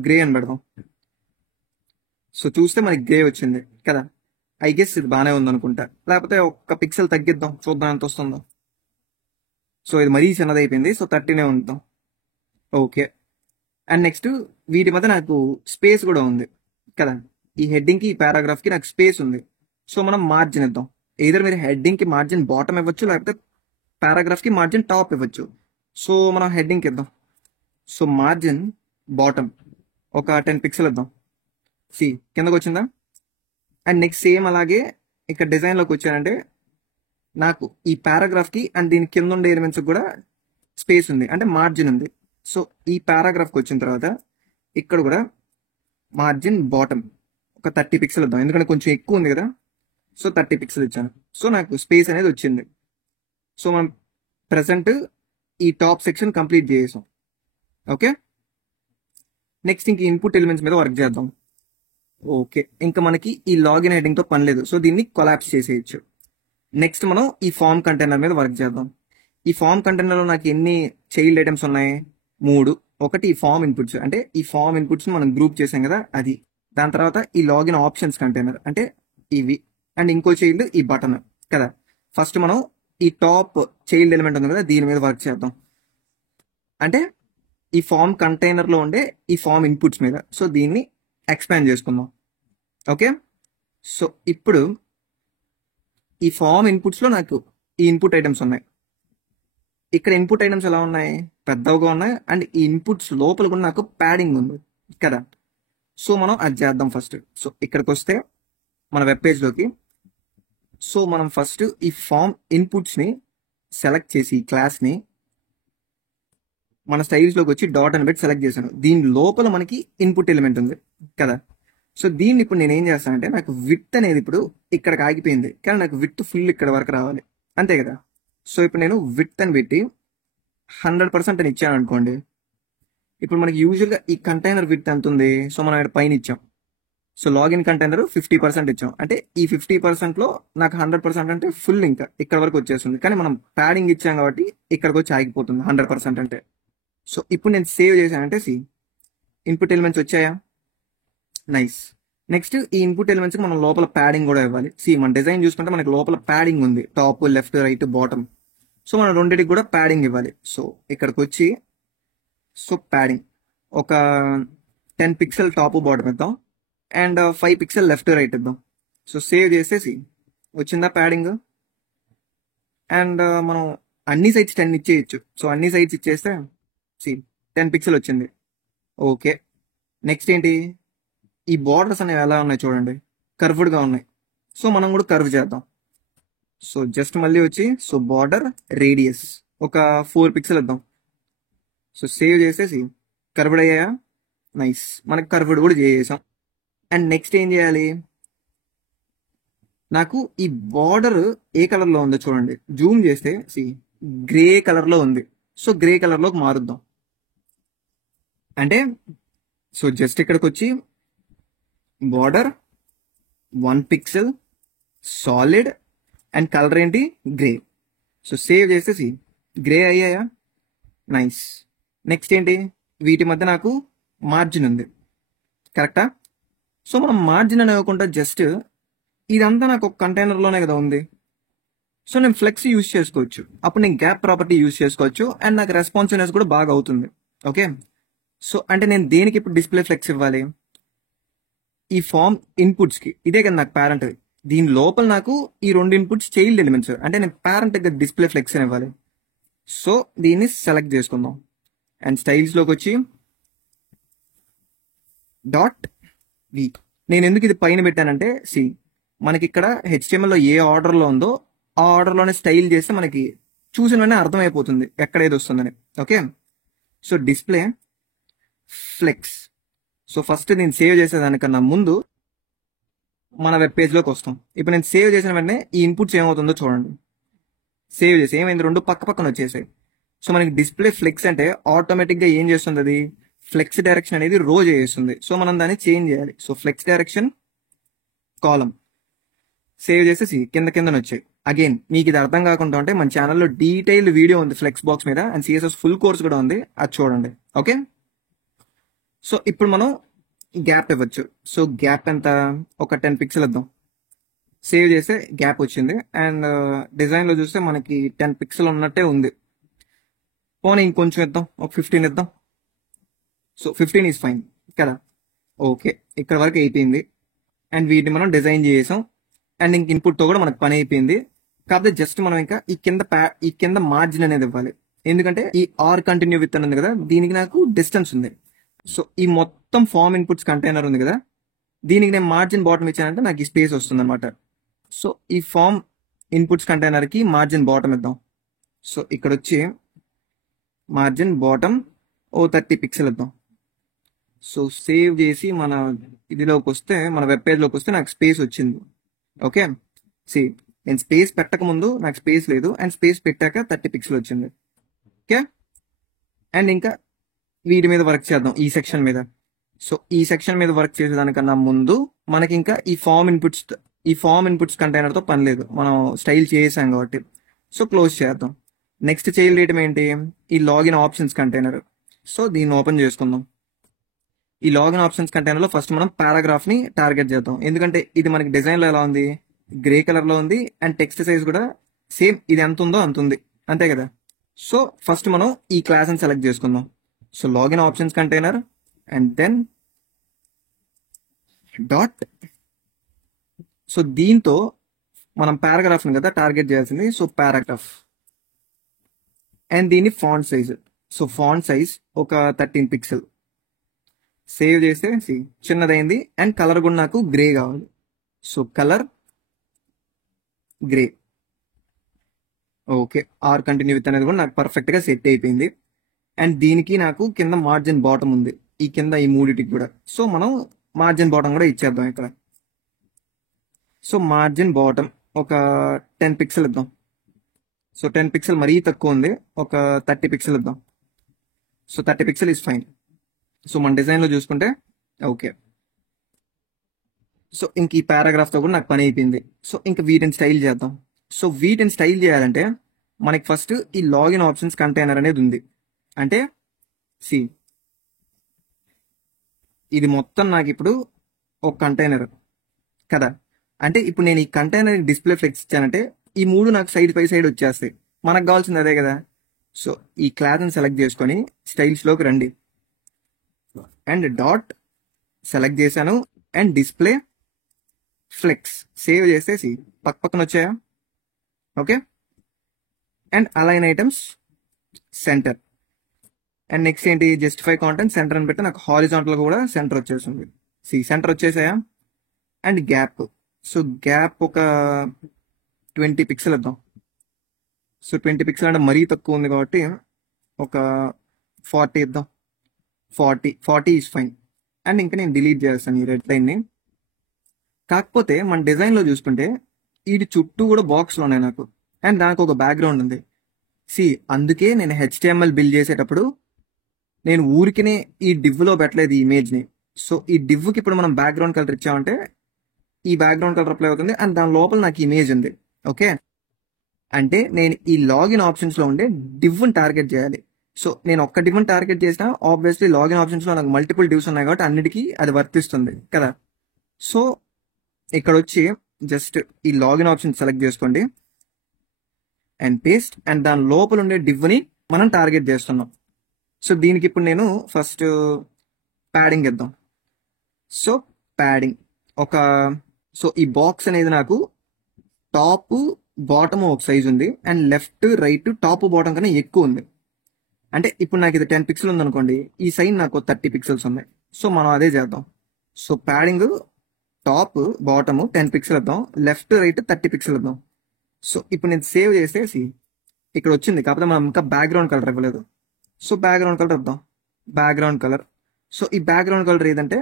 గ్రే అని పెడదాం. సో చూస్తే మనకి గ్రే వచ్చింది కదా, ఐ గెస్ ఇది బాగానే ఉంది అనుకుంటా. లేకపోతే ఒక పిక్సెల్ తగ్గిద్దాం, చూద్దాం ఎంత వస్తుందో. సో ఇది మరీ చిన్నది అయిపోయింది. సో 13 ఉందాం. ఓకే, అండ్ నెక్స్ట్ వీటి మధ్య నాకు స్పేస్ కూడా ఉంది కదా, ఈ హెడ్డింగ్ కి ఈ పారాగ్రాఫ్ కి నాకు స్పేస్ ఉంది. సో మనం మార్జిన్ ఇద్దాం. ఏదర్ మీరు హెడ్డింగ్ కి మార్జిన్ బాటమ్ ఇవ్వచ్చు, లేకపోతే పారాగ్రాఫ్ కి మార్జిన్ టాప్ ఇవ్వచ్చు. సో మనం హెడ్డింగ్ కి ఇద్దాం. సో మార్జిన్ బాటమ్ ఒక 10 పిక్సెల్ ఇద్దాం. కిందకు వచ్చిందా? అండ్ నెక్స్ట్ సేమ్ అలాగే ఇక్కడ డిజైన్లోకి వచ్చానంటే నాకు ఈ పారాగ్రాఫ్ కి అండ్ దీని కింద ఉండే ఎలిమెంట్స్ కూడా స్పేస్ ఉంది, అంటే మార్జిన్ ఉంది. సో ఈ పారాగ్రాఫ్కి వచ్చిన తర్వాత ఇక్కడ కూడా మార్జిన్ బాటమ్ ఒక 30 పిక్సెల్ ఇద్దాం, ఎందుకంటే కొంచెం ఎక్కువ ఉంది కదా. సో 30 పిక్సెల్ ఇచ్చాను. సో నాకు స్పేస్ అనేది వచ్చింది. సో మనం ప్రజెంట్ ఈ టాప్ సెక్షన్ కంప్లీట్ చేసాం. ఓకే, నెక్స్ట్ ఇంక ఇన్పుట్ ఎలిమెంట్స్ మీద వర్క్ చేద్దాం. ఓకే, ఇంకా మనకి ఈ లాగిన్ హెడ్డింగ్తో పని లేదు. సో దీన్ని కొలాప్స్ చేసేయచ్చు. నెక్స్ట్ మనం ఈ ఫామ్ కంటైనర్ మీద వర్క్ చేద్దాం. ఈ ఫామ్ కంటైనర్లో నాకు ఎన్ని చైల్డ్ ఐటమ్స్ ఉన్నాయి? 3. ఒకటి ఈ ఫామ్ ఇన్పుట్స్, అంటే ఈ ఫామ్ ఇన్పుట్స్ మనం గ్రూప్ చేసాం కదా అది. దాని తర్వాత ఈ లాగిన్ ఆప్షన్స్ కంటైనర్, అంటే ఇవి. అండ్ ఇంకో చైల్డ్ ఈ బటన్ కదా. ఫస్ట్ మనం ఈ టాప్ చైల్డ్ ఎలిమెంట్ ఉంది కదా, దీని మీద వర్క్ చేద్దాం. అంటే ఈ ఫామ్ కంటైనర్లో ఉండే ఈ ఫామ్ ఇన్పుట్స్ మీద. సో దీన్ని ఎక్స్పాండ్ చేసుకుందాం. ఓకే, సో ఇప్పుడు ఈ ఫామ్ ఇన్పుట్స్లో నాకు ఈ ఇన్పుట్ ఐటమ్స్ ఉన్నాయి. ఇక్కడ ఇన్పుట్ ఐటమ్స్ ఎలా ఉన్నాయి? పెద్దవిగా ఉన్నాయి. అండ్ ఈ ఇన్పుట్స్ లోపల కూడా నాకు ప్యాడింగ్ ఉంది కదా. సో మనం అది చేద్దాం ఫస్ట్. సో ఇక్కడికి వస్తే మన వెబ్ పేజ్లోకి, సో మనం ఫస్ట్ ఈ ఫామ్ ఇన్పుట్స్ని సెలెక్ట్ చేసి ఈ క్లాస్ని మన స్టైల్స్లోకి వచ్చి డాట్ అని పెట్టి సెలెక్ట్ చేశాను. దీని లోపల మనకి ఇన్పుట్ ఎలిమెంట్ ఉంది కదా. సో దీన్ని ఇప్పుడు నేను ఏం చేస్తానంటే, నాకు విడ్త్ అనేది ఇప్పుడు ఇక్కడికి ఆగిపోయింది, కానీ నాకు విడ్త్ ఫుల్ ఇక్కడ వరకు రావాలి, అంతే కదా. సో ఇప్పుడు నేను విడ్త్ అని పెట్టి 100% అని ఇచ్చాను అనుకోండి. ఇప్పుడు మనకి యూజువల్గా ఈ కంటైనర్ విడ్త్ ఎంత ఉంది? సో మనం ఇక్కడ పైన ఇచ్చాం. సో లాగిన్ కంటైనర్ 50% ఇచ్చాం, అంటే ఈ 50%లో నాకు 100% అంటే ఫుల్ ఇంకా ఇక్కడ వరకు వచ్చేస్తుంది. కానీ మనం ప్యాడింగ్ ఇచ్చాం కాబట్టి ఇక్కడికి వచ్చి ఆగిపోతుంది 100% అంటే. సో ఇప్పుడు నేను సేవ్ చేశానంటే ఇన్పుట్ ఎలిమెంట్స్ వచ్చాయా? నైస్. నెక్స్ట్ ఈ ఇన్పుట్ ఎలిమెంట్స్కి మనం లోపల ప్యాడింగ్ కూడా ఇవ్వాలి. మన డిజైన్ చూసుకుంటే మనకి లోపల ప్యాడింగ్ ఉంది, top, left, right, bottom. So మనం రెండింటికి కూడా ప్యాడింగ్ ఇవ్వాలి. సో ఇక్కడికి వచ్చి సో ప్యాడింగ్ ఒక 10 పిక్సెల్ టాప్ బాటమ్ ఇద్దాం అండ్ 5 పిక్సెల్ లెఫ్ట్ రైట్ ఇద్దాం. సో సేవ్ చేసేసి వచ్చిందా ప్యాడింగ్? అండ్ మనం అన్ని సైడ్స్ 10 ఇచ్చేయచ్చు. సో అన్ని సైడ్స్ ఇచ్చేస్తే 10 పిక్సెల్ వచ్చింది. ఓకే, నెక్స్ట్ ఏంటి? ఈ బార్డర్స్ అనేవి ఎలా ఉన్నాయి చూడండి, కర్వ్డ్గా ఉన్నాయి. సో మనం కూడా కర్వ్ చేద్దాం. సో జస్ట్ మళ్ళీ వచ్చి సో బార్డర్ రేడియస్ ఒక 4 పిక్సెల్ ఇద్దాం. సో సేవ్ చేసేసి కర్వ్డ్ అయ్యాయా? నైస్, మనకి కర్వ్డ్ కూడా చేసేసాం. అండ్ నెక్స్ట్ ఏం చేయాలి? నాకు ఈ బార్డర్ ఏ కలర్లో ఉందో చూడండి, జూమ్ చేస్తే గ్రే కలర్లో ఉంది. సో గ్రే కలర్లోకి మారుద్దాం. అంటే సో జస్ట్ ఇక్కడికి వచ్చి border 1 pixel solid and colour ఏంటి? గ్రే. సో సేవ్ చేసేసి గ్రే అయ్యాయా? నైస్. నెక్స్ట్ ఏంటి? వీటి మధ్య నాకు మార్జిన్ ఉంది, కరెక్టా? సో మనం మార్జిన్ అని ఇవ్వకుండా జస్ట్ ఇదంతా నాకు ఒక కంటైనర్లోనే కదా ఉంది. సో నేను ఫ్లెక్స్ యూజ్ చేసుకోవచ్చు, అప్పుడు నేను గ్యాప్ ప్రాపర్టీ యూజ్ చేసుకోవచ్చు, అండ్ నాకు రెస్పాన్సివ్నెస్ కూడా బాగా అవుతుంది. ఓకే, సో అంటే నేను దేనికి ఇప్పుడు డిస్ప్లే ఫ్లెక్స్ ఇవ్వాలి? ఈ ఫామ్ ఇన్పుట్స్కి, ఇదే కదా నాకు పేరెంట్. దీని లోపల నాకు ఈ 2 ఇన్పుట్స్ చైల్డ్ ఎలిమెంట్స్, అంటే నేను పేరెంట్ డిస్ప్లే ఫ్లెక్స్ అని ఇవ్వాలి. సో దీన్ని సెలెక్ట్ చేసుకుందాం అండ్ స్టైల్స్లోకి వచ్చి డాట్ వి. నేను ఎందుకు ఇది పైన పెట్టానంటే మనకి ఇక్కడ HTML లో ఏ ఆర్డర్లో ఉందో ఆ ఆర్డర్లోనే స్టైల్ చేస్తే మనకి చూసిన వెంటనే అర్థమైపోతుంది ఎక్కడ ఏది వస్తుందని. Okay, so display flex. So first నేను సేవ్ చేసేదానికన్నా ముందు మన వెబ్ పేజ్లోకి వస్తాం. ఇప్పుడు నేను సేవ్ చేసిన వెంటనే ఈ ఇన్పుట్స్ ఏమవుతుందో చూడండి. సేవ్ చేసి ఏమైంది, 2 పక్క పక్కన వచ్చేసాయి. సో మనకి డిస్ప్లే ఫ్లెక్స్ అంటే ఆటోమేటిక్గా ఏం చేస్తుంది, అది ఫ్లెక్స్ డైరెక్షన్ అనేది రో చేస్తుంది. సో మనం దాన్ని చేంజ్ చేయాలి. సో ఫ్లెక్స్ డైరెక్షన్ కాలం సేవ్ చేసేసి కింద కిందన వచ్చాయి. అగైన్ మీకు ఇది అర్థం కాకుండా ఉంటే మన ఛానల్లో డీటెయిల్డ్ వీడియో ఉంది ఫ్లెక్స్ బాక్స్ మీద, అండ్ CSS ఫుల్ కోర్స్ కూడా ఉంది, అది చూడండి. ఓకే, సో ఇప్పుడు మనం గ్యాప్ ఇవ్వచ్చు. సో గ్యాప్ ఎంత, ఒక 10 పిక్సెల్ ఇద్దాం. సేవ్ చేస్తే గ్యాప్ వచ్చింది, అండ్ డిజైన్లో చూస్తే మనకి 10 పిక్సెల్ ఉన్నట్టే ఉంది. పోనీ ఇంకొంచెం ఇద్దాం, ఒక 15 ఇద్దాం. సో 15 ఈజ్ ఫైన్ కదా. ఓకే, ఇక్కడ వరకు అయిపోయింది. అండ్ వీటిని మనం డిజైన్ చేసాం, అండ్ ఇంక ఇన్పుట్తో కూడా మనకు పని అయిపోయింది. కాకపోతే జస్ట్ మనం ఇంకా ఈ కింద మార్జిన్ అనేది ఇవ్వాలి. ఎందుకంటే ఈ ఆర్ కంటిన్యూ విత్ అని ఉంది కదా, దీనికి నాకు డిస్టెన్స్ ఉంది. సో ఈ మొత్తం ఫామ్ ఇన్పుట్స్ కంటైనర్ ఉంది కదా, దీనికి నేను మార్జిన్ బాటమ్ ఇచ్చానంటే నాకు ఈ స్పేస్ వస్తుంది అనమాట. సో ఈ ఫామ్ ఇన్పుట్స్ కంటైనర్కి మార్జిన్ బాటమ్ ఇద్దాం. సో ఇక్కడ వచ్చి మార్జిన్ బాటమ్ 30 పిక్సెల్ ఇద్దాం. సో సేవ్ చేసి మన ఇదిలోకి వస్తే, మన వెబ్ పేజ్లోకి వస్తే నాకు స్పేస్ వచ్చింది. ఓకే, నేను స్పేస్ పెట్టక ముందు నాకు స్పేస్ లేదు, అండ్ స్పేస్ పెట్టాక 30 పిక్సెల్ వచ్చింది. ఓకే, అండ్ ఇంకా వీటి మీద వర్క్ చేద్దాం, ఈ సెక్షన్ మీద. సో ఈ సెక్షన్ మీద వర్క్ చేసేదానికన్నా ముందు మనకి ఇంకా ఈ ఫామ్ ఇన్పుట్స్ కంటైనర్తో పని లేదు, మనం స్టైల్ చేసాం కాబట్టి. సో క్లోజ్ చేద్దాం. నెక్స్ట్ చేయలేయడం ఏంటి, ఈ లాగిన్ ఆప్షన్స్ కంటైనర్. సో దీన్ని ఓపెన్ చేసుకుందాం. ఈ లాగిన్ ఆప్షన్స్ కంటైనర్లో ఫస్ట్ మనం పారాగ్రాఫ్ని టార్గెట్ చేద్దాం. ఎందుకంటే ఇది మనకి డిజైన్లో ఎలా ఉంది, గ్రే కలర్లో ఉంది, అండ్ టెక్స్ట్ సైజ్ కూడా సేమ్ ఇది ఎంత ఉందో అంత ఉంది, అంతే కదా. సో ఫస్ట్ మనం ఈ క్లాస్ని సెలెక్ట్ చేసుకుందాం. So login options container and then dot. So దీంతో మనం పారాగ్రాఫ్ని కదా టార్గెట్ చేయాల్సింది. సో పారాగ్రాఫ్, అండ్ దీని font size. So font size ఒక 13 పిక్సెల్. సేవ్ చేస్తే చిన్నదైంది, అండ్ కలర్ కూడా నాకు గ్రే కావాలి. So colour grey. Okay, or continue with అనేది కూడా నాకు పర్ఫెక్ట్గా సెట్ అయిపోయింది. అండ్ దీనికి నాకు కింద మార్జిన్ బాటమ్ ఉంది, ఈ కింద ఈ మూడిటికి కూడా. సో మనం మార్జిన్ బాటమ్ కూడా ఇచ్చేద్దాం ఇక్కడ. సో మార్జిన్ బాటమ్ ఒక 10 పిక్సెల్ ఇద్దాం. సో 10 పిక్సెల్ మరీ తక్కువ ఉంది, ఒక 30 పిక్సెల్ ఇద్దాం. So 30 pixel is fine. So మన డిజైన్లో చూసుకుంటే ఓకే. సో ఇంక ఈ పారాగ్రాఫ్తో కూడా నాకు పని అయిపోయింది. సో ఇంక వీటిని స్టైల్ చేద్దాం. సో వీటిని స్టైల్ చేయాలంటే మనకి ఫస్ట్ ఈ లాగిన్ ఆప్షన్స్ కంటైనర్ అనేది ఉంది. అంటే ఇది మొత్తం నాకు ఇప్పుడు ఒక కంటైనర్ కదా. అంటే ఇప్పుడు నేను ఈ కంటైనర్ డిస్ప్లే ఫ్లెక్స్ ఇచ్చానంటే ఈ 3 నాకు సైడ్ బై సైడ్ వచ్చేస్తాయి. మనకు కావాల్సింది అదే కదా. సో ఈ క్లాస్ని సెలెక్ట్ చేసుకొని స్టైల్స్లోకి రండి, అండ్ డాట్ సెలెక్ట్ చేశాను, అండ్ డిస్ప్లే ఫ్లెక్స్ సేవ్ చేసేసి పక్కన వచ్చాయా. Okay, and align items center, and next ఏంటి, జస్టిఫై కాంటెంట్ సెంటర్ అని పెట్టి నాకు హారిజాంటల్ కూడా సెంటర్ వచ్చేసింది. సెంటర్ వచ్చేసాయా. And gap. సో గ్యాప్ ఒక 20 పిక్సెల్ ఇద్దాం. సో 20 పిక్సెల్ అంటే మరీ తక్కువ ఉంది కాబట్టి ఒక 40 ఇద్దాం. 40 ఈజ్ ఫైన్. అండ్ ఇంకా నేను డిలీట్ చేస్తాను ఈ రెడ్ లైన్ని. కాకపోతే మన డిజైన్లో చూసుకుంటే వీటి చుట్టూ కూడా బాక్స్లు ఉన్నాయి నాకు, అండ్ దానికి ఒక బ్యాక్గ్రౌండ్ ఉంది. అందుకే నేను HTML బిల్డ్ చేసేటప్పుడు నేను ఊరికినే ఈ డివ్లో పెట్టలేదు ఈ ఇమేజ్ని. సో ఈ డివ్కి ఇప్పుడు మనం బ్యాక్గ్రౌండ్ కలర్ ఇచ్చామంటే ఈ బ్యాక్గ్రౌండ్ కలర్ అప్లై అవుతుంది, అండ్ దాని లోపల నాకు ఇమేజ్ ఉంది. ఓకే, అంటే నేను ఈ లాగిన్ ఆప్షన్స్లో ఉండే డివ్ని టార్గెట్ చేయాలి. సో నేను ఒక్క డివ్ని టార్గెట్ చేసినా ఆబ్వియస్లీ లాగిన్ ఆప్షన్స్లో నాకు మల్టిపుల్ డివ్స్ ఉన్నాయి కాబట్టి అన్నిటికీ అది వర్తిస్తుంది కదా. సో ఇక్కడ వచ్చి జస్ట్ ఈ లాగిన్ ఆప్షన్ సెలెక్ట్ చేసుకోండి అండ్ పేస్ట్, అండ్ దాని లోపల ఉండే డివ్ని మనం టార్గెట్ చేస్తున్నాం. సో దీనికి ఇప్పుడు నేను ఫస్ట్ ప్యాడింగ్ ఇద్దాం. సో ప్యాడింగ్ ఒక, సో ఈ బాక్స్ అనేది నాకు టాప్ బాటమ్ ఒక సైజ్ ఉంది and left right top bottom కన్నా ఎక్కువ ఉంది. అంటే ఇప్పుడు నాకు ఇది 10 పిక్సెల్ ఉంది అనుకోండి, ఈ సైడ్ నాకు 30 పిక్సెల్స్ ఉన్నాయి. సో మనం అదే చేద్దాం. So padding top bottom 10 pixel ఇద్దాం, లెఫ్ట్ రైట్ 30 పిక్సెల్ ఇద్దాం. సో ఇప్పుడు నేను సేవ్ చేసేసి ఇక్కడ వచ్చింది, కాకపోతే మనం ఇంకా బ్యాక్గ్రౌండ్ కలర్ ఇవ్వలేదు. సో బ్యాక్గ్రౌండ్ కలర్ ఇద్దాం, బ్యాక్గ్రౌండ్ కలర్. సో ఈ బ్యాక్గ్రౌండ్ కలర్ ఏదంటే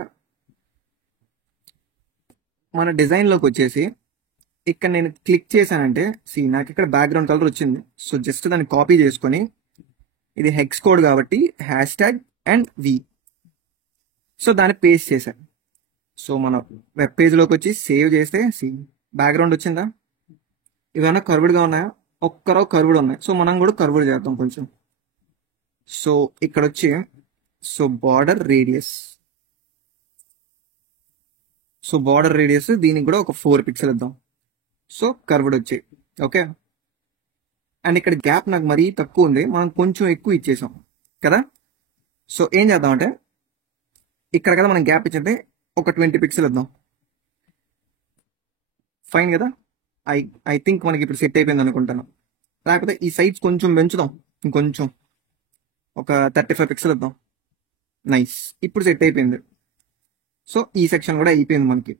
మన డిజైన్లోకి వచ్చేసి ఇక్కడ నేను క్లిక్ చేశానంటే నాకు ఇక్కడ బ్యాక్గ్రౌండ్ కలర్ వచ్చింది. సో జస్ట్ దాన్ని కాపీ చేసుకొని, ఇది హెక్స్ కోడ్ కాబట్టి హ్యాష్ ట్యాగ్ అండ్ వి, సో దాన్ని పేస్ట్ చేశాను. సో మన వెబ్ పేజ్లోకి వచ్చి సేవ్ చేస్తే బ్యాక్గ్రౌండ్ వచ్చిందా? ఇవన్నా కర్వ్డ్గా ఉన్నాయా? ఒక్కరో కర్వ్డ్ ఉన్నాయి. సో మనం కూడా కర్వ్డ్ చేద్దాం కొంచెం. సో ఇక్కడ వచ్చి so border radius, so border radius దీనికి కూడా ఒక 4 పిక్సెల్ ఇద్దాం. సో కర్వ్డ్ వచ్చాయి. ఓకే, అండ్ ఇక్కడ గ్యాప్ నాకు మరీ తక్కువ ఉంది, మనం కొంచెం ఎక్కువ ఇచ్చేసాం కదా. సో ఏం చేద్దామంటే ఇక్కడ కదా మనం గ్యాప్ ఇచ్చింది, ఒక 20 పిక్సెల్ ఇద్దాం. ఫైన్ కదా, ఐ ఐ థింక్ మనకి ఇప్పుడు సెట్ అయిపోయింది అనుకుంటాను. లేకపోతే ఈ సైడ్స్ కొంచెం పెంచుదాం, ఇంకొంచెం ఒక 35 పిక్సెల్ ఇద్దాం. నైస్, ఇప్పుడు సెట్ అయిపోయింది. సో ఈ సెక్షన్ కూడా అయిపోయింది మనకి.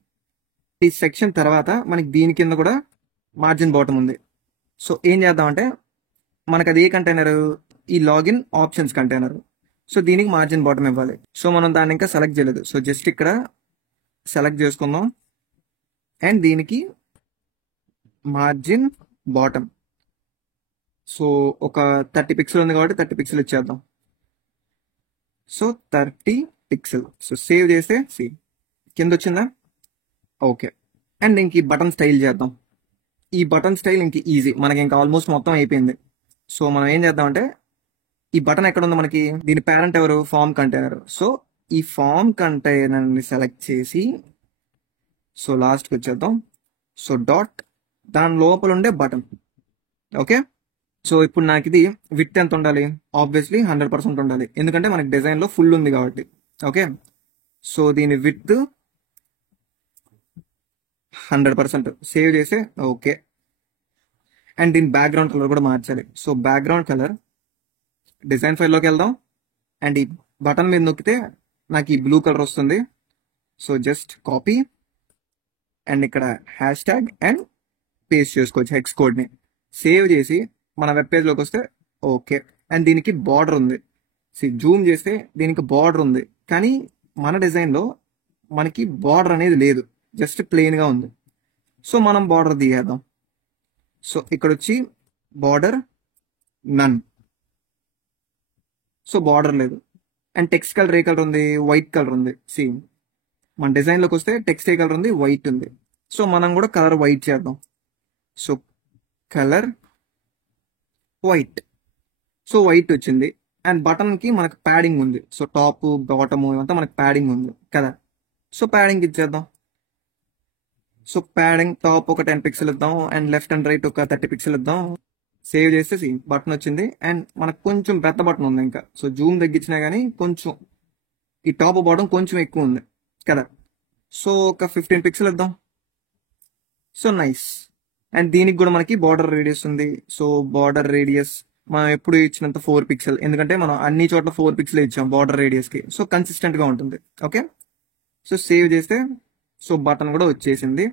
ఈ సెక్షన్ తర్వాత మనకి దీని కింద కూడా మార్జిన్ బాటమ్ ఉంది. సో ఏం చేద్దామంటే మనకు అది ఏ కంటైనర్, ఈ లాగిన్ ఆప్షన్స్ కంటైనర్. సో దీనికి మార్జిన్ బాటమ్ ఇవ్వాలి. సో మనం దాన్ని ఇంకా సెలెక్ట్ చేయలేదు. సో జస్ట్ ఇక్కడ సెలెక్ట్ చేసుకుందాం అండ్ దీనికి మార్జిన్ బాటమ్. సో ఒక 30 పిక్సెల్ ఉంది కాబట్టి 30 పిక్సెల్ ఇచ్చేద్దాం. So 30 pixel. సో సేవ్ చేస్తే కింద వచ్చిందా? ఓకే, అండ్ ఇంక ఈ బటన్ స్టైల్ చేద్దాం. ఈ బటన్ స్టైల్ ఇంక ఈజీ, మనకి ఇంకా ఆల్మోస్ట్ మొత్తం అయిపోయింది. సో మనం ఏం చేద్దామంటే ఈ బటన్ ఎక్కడ ఉందో మనకి, దీని పేరెంట్ ఎవరు? Form container. సో ఈ ఫామ్ కంటైనర్ని సెలెక్ట్ చేసి సో లాస్ట్కి వచ్చేద్దాం. సో డాట్, దాని లోపల ఉండే బటన్. ఓకే, సో ఇప్పుడు నాకు ఇది విడ్త్ ఎంత ఉండాలి? ఆబ్వియస్లీ 100% ఉండాలి, ఎందుకంటే మనకి డిజైన్లో ఫుల్ ఉంది కాబట్టి. ఓకే, సో దీని విడ్త్ 100%. సేవ్ చేసే ఓకే, అండ్ దీని బ్యాక్గ్రౌండ్ కలర్ కూడా మార్చాలి. సో బ్యాక్గ్రౌండ్ కలర్ డిజైన్ ఫైల్లోకి వెళ్దాం అండ్ ఈ బటన్ మీద నొక్కితే నాకు ఈ బ్లూ కలర్ వస్తుంది. సో జస్ట్ కాపీ అండ్ ఇక్కడ హ్యాష్ ట్యాగ్ అండ్ పేస్ట్ చేసుకోవచ్చు హెక్స్ కోడ్ని. సేవ్ చేసి మన వెబ్ పేజ్లోకి వస్తే ఓకే, అండ్ దీనికి బార్డర్ ఉంది. జూమ్ చేస్తే దీనికి బార్డర్ ఉంది, కానీ మన డిజైన్లో మనకి బార్డర్ అనేది లేదు, జస్ట్ ప్లెయిన్గా ఉంది. సో మనం బార్డర్ తీయేద్దాం. సో ఇక్కడ వచ్చి బార్డర్ నన్. సో బార్డర్ లేదు, and text colour A colour ఉంది? వైట్ కలర్ ఉంది. మన డిజైన్లోకి వస్తే టెక్స్ట్ ఏ కలర్ ఉంది? వైట్ ఉంది. సో మనం కూడా కలర్ వైట్ చేద్దాం. So colour white. So white వచ్చింది, అండ్ బటన్కి మనకు ప్యాడింగ్ ఉంది. సో టాప్ బాటమ్ ఇవంతా మనకు ప్యాడింగ్ ఉంది కదా. సో ప్యాడింగ్ ఇచ్చేద్దాం. సో ప్యాడింగ్ టాప్ ఒక 10 పిక్సెల్ ఇద్దాం అండ్ లెఫ్ట్ అండ్ రైట్ ఒక 30 పిక్సెల్ ఇద్దాం. సేవ్ చేస్తే బటన్ వచ్చింది, అండ్ మనకు కొంచెం పెద్ద బటన్ ఉంది ఇంకా. సో జూమ్ తగ్గించినా కానీ కొంచెం ఈ టాప్ బాటమ్ కొంచెం ఎక్కువ ఉంది కదా. సో ఒక 15 పిక్సెల్ ఇద్దాం. సో నైస్, అండ్ దీనికి కూడా మనకి బార్డర్ రేడియస్ ఉంది. సో బార్డర్ రేడియస్ మనం ఎప్పుడు ఇచ్చినంత 4 పిక్సెల్, ఎందుకంటే మనం అన్ని చోట్ల 4 పిక్సెల్ ఇచ్చాం బార్డర్ రేడియస్కి. సో కన్సిస్టెంట్గా ఉంటుంది. ఓకే, సో సేవ్ చేస్తే సో బటన్ కూడా వచ్చేసింది.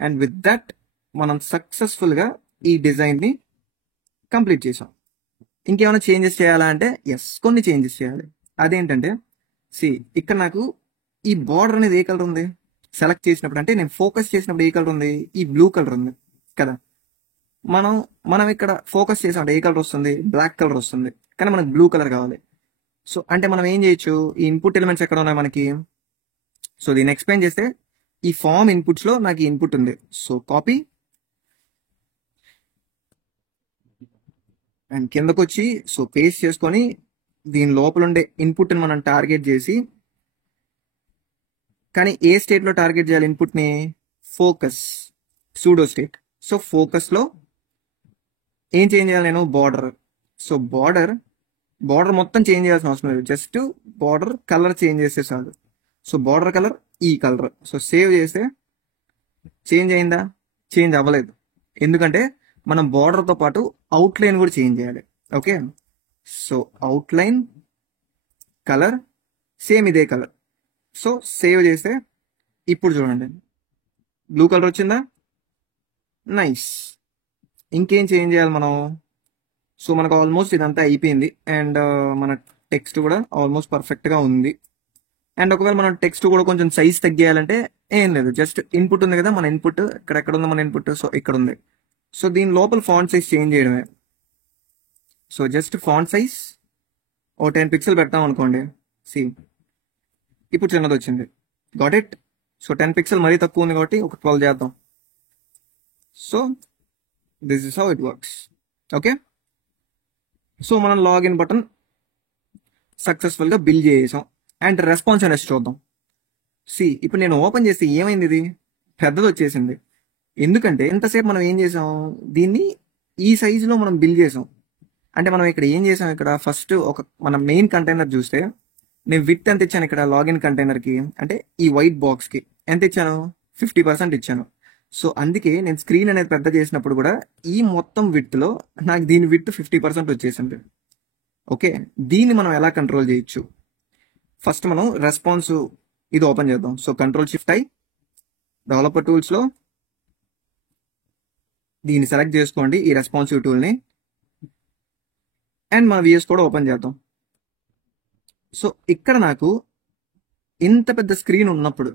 అండ్ విత్ దట్ మనం సక్సెస్ఫుల్గా ఈ డిజైన్ని కంప్లీట్ చేసాం. ఇంకేమైనా చేంజెస్ చేయాలా అంటే ఎస్, కొన్ని చేంజెస్ చేయాలి. అదేంటంటే ఇక్కడ నాకు ఈ బార్డర్ అనేది ఏ కలర్ ఉంది? సెలెక్ట్ చేసినప్పుడు అంటే నేను ఫోకస్ చేసినప్పుడు ఏ కలర్ ఉంది? ఈ బ్లూ కలర్ ఉంది కదా. మనం ఇక్కడ ఫోకస్ చేసినప్పుడు ఏ కలర్ వస్తుంది? బ్లాక్ కలర్ వస్తుంది, కానీ మనకు బ్లూ కలర్ కావాలి. సో అంటే మనం ఏం చేయొచ్చు? ఈ ఇన్పుట్ ఎలిమెంట్స్ ఎక్కడ ఉన్నాయి మనకి? సో దీన్ని ఎక్స్ప్లెయిన్ చేస్తే ఈ ఫామ్ ఇన్పుట్స్లో నాకు ఈ ఇన్పుట్ ఉంది. సో కాపీ అండ్ కిందకు వచ్చి సో పేస్ట్ చేసుకొని దీని లోపల ఉండే ఇన్పుట్ని మనం టార్గెట్ చేసి కానీ ఏ స్టేట్లో టార్గెట్ చేయాలి ఇన్పుట్ని? Focus, pseudo state. సో ఫోకస్లో ఏం చేంజ్ చేయాలి నేను? బార్డర్. సో బార్డర్ మొత్తం చేంజ్ చేయాల్సిన అవసరం లేదు, జస్ట్ బార్డర్ కలర్ చేంజ్ చేస్తే చాలు. సో బార్డర్ కలర్ ఈ కలర్. సో సేవ్ చేస్తే చేంజ్ అయిందా? చేంజ్ అవ్వలేదు, ఎందుకంటే మనం బార్డర్తో పాటు అవుట్లైన్ కూడా చేంజ్ చేయాలి. Okay, so outline colour same ఇదే కలర్. సో సేవ్ చేస్తే ఇప్పుడు చూడండి బ్లూ కలర్ వచ్చిందా? నైస్. ఇంకేం చేంజ్ చేయాలి మనం? సో మనకు ఆల్మోస్ట్ ఇదంతా అయిపోయింది, అండ్ మన టెక్స్ట్ కూడా ఆల్మోస్ట్ పర్ఫెక్ట్గా ఉంది. అండ్ ఒకవేళ మనం టెక్స్ట్ కూడా కొంచెం సైజ్ తగ్గియాలంటే ఏం లేదు, జస్ట్ ఇన్పుట్ ఉంది కదా, మన ఇన్పుట్ ఎక్కడ ఉంది మన ఇన్పుట్? సో ఇక్కడ ఉంది. సో దీని లోపల ఫాంట్ సైజ్ చేంజ్ చేయడమే. సో జస్ట్ ఫాంట్ సైజ్ ఓ 10 పిక్సెల్ పెడతాం అనుకోండి. సి ఇప్పుడు చిన్నది వచ్చింది. Got it. సో 10 పిక్సెల్ మరీ తక్కువ ఉంది కాబట్టి ఒక 12 చేద్దాం. So this is how it works. Okay, so మనం లాగిన్ బటన్ సక్సెస్ఫుల్గా బిల్డ్ చేసాం. అండ్ రెస్పాన్స్ అనేది చూద్దాం. సి ఇప్పుడు నేను ఓపెన్ చేస్తే ఏమైంది? ఇది పెద్దది వచ్చేసింది. ఎందుకంటే ఎంతసేపు మనం ఏం చేసాం, దీన్ని ఈ సైజులో మనం బిల్డ్ చేసాం. అంటే మనం ఇక్కడ ఏం చేసాం, ఇక్కడ ఫస్ట్ ఒక మన మెయిన్ కంటైనర్ చూస్తే నేను విత్ ఎంత ఇచ్చాను ఇక్కడ లాగిన్ కంటైనర్కి, అంటే ఈ వైట్ బాక్స్కి ఎంత ఇచ్చాను? 50% ఇచ్చాను. సో అందుకే నేను స్క్రీన్ అనేది పెద్ద చేసినప్పుడు కూడా ఈ మొత్తం విత్లో నాకు దీని విత్ 50% వచ్చేసింది. ఓకే, దీన్ని మనం ఎలా కంట్రోల్ చేయొచ్చు? ఫస్ట్ మనం రెస్పాన్స్ ఇది ఓపెన్ చేద్దాం. సో కంట్రోల్ షిఫ్ట్ అయి డెవలపర్ టూల్స్లో దీన్ని సెలెక్ట్ చేసుకోండి, ఈ రెస్పాన్సివ్ టూల్ని. అండ్ మన విఎస్ కూడా ఓపెన్ చేద్దాం. సో ఇక్కడ నాకు ఇంత పెద్ద స్క్రీన్ ఉన్నప్పుడు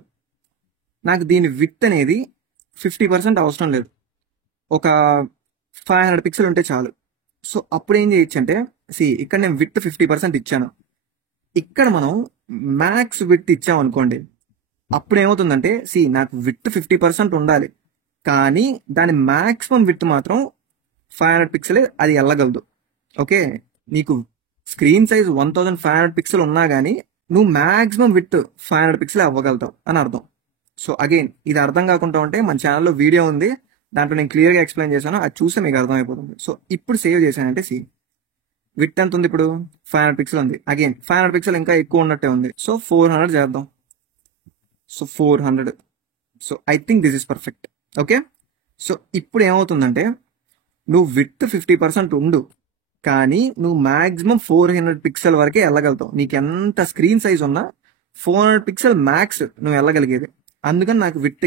నాకు దీని విత్ అనేది 50% అవసరం లేదు, ఒక 500 పిక్సెల్ ఉంటే చాలు. సో అప్పుడు ఏం చేయొచ్చు అంటే, ఇక్కడ నేను విత్ 50% ఇచ్చాను. ఇక్కడ మనం మ్యాక్స్ విత్ ఇచ్చాం అనుకోండి, అప్పుడు ఏమవుతుందంటే నాకు విత్ 50% ఉండాలి, కానీ దాని మ్యాక్సిమం విత్ మాత్రం 500 పిక్సెలే అది వెళ్ళగలదు. ఓకే, నీకు స్క్రీన్ సైజ్ 1500 పిక్సెల్ ఉన్నా కానీ నువ్వు మ్యాక్సిమం విత్ 500 పిక్సెల్ అవ్వగలుగుతావు అని అర్థం. సో అగైన్ ఇది అర్థం కాకుండా ఉంటే మన ఛానల్లో వీడియో ఉంది, దాంట్లో నేను క్లియర్గా ఎక్స్ప్లెయిన్ చేశాను, అది చూస్తే మీకు అర్థమైపోతుంది. సో ఇప్పుడు సేవ్ చేశానంటే విత్ ఎంత ఉంది ఇప్పుడు? 500 పిక్సెల్ ఉంది. అగైన్ 500 పిక్సెల్ ఇంకా ఎక్కువ ఉన్నట్టే ఉంది. సో 400 చేద్దాం. So 400. So I think this is perfect. Okay, so ఇప్పుడు ఏమవుతుందంటే నువ్వు విత్ 50% ఉండు, కానీ నువ్వు మ్యాక్సిమం 400 పిక్సెల్ వరకే వెళ్ళగలుగుతావు. నీకు ఎంత స్క్రీన్ సైజ్ ఉన్నా 400 పిక్సెల్ మ్యాక్స్ నువ్వు వెళ్ళగలిగేది. అందుకని నాకు విత్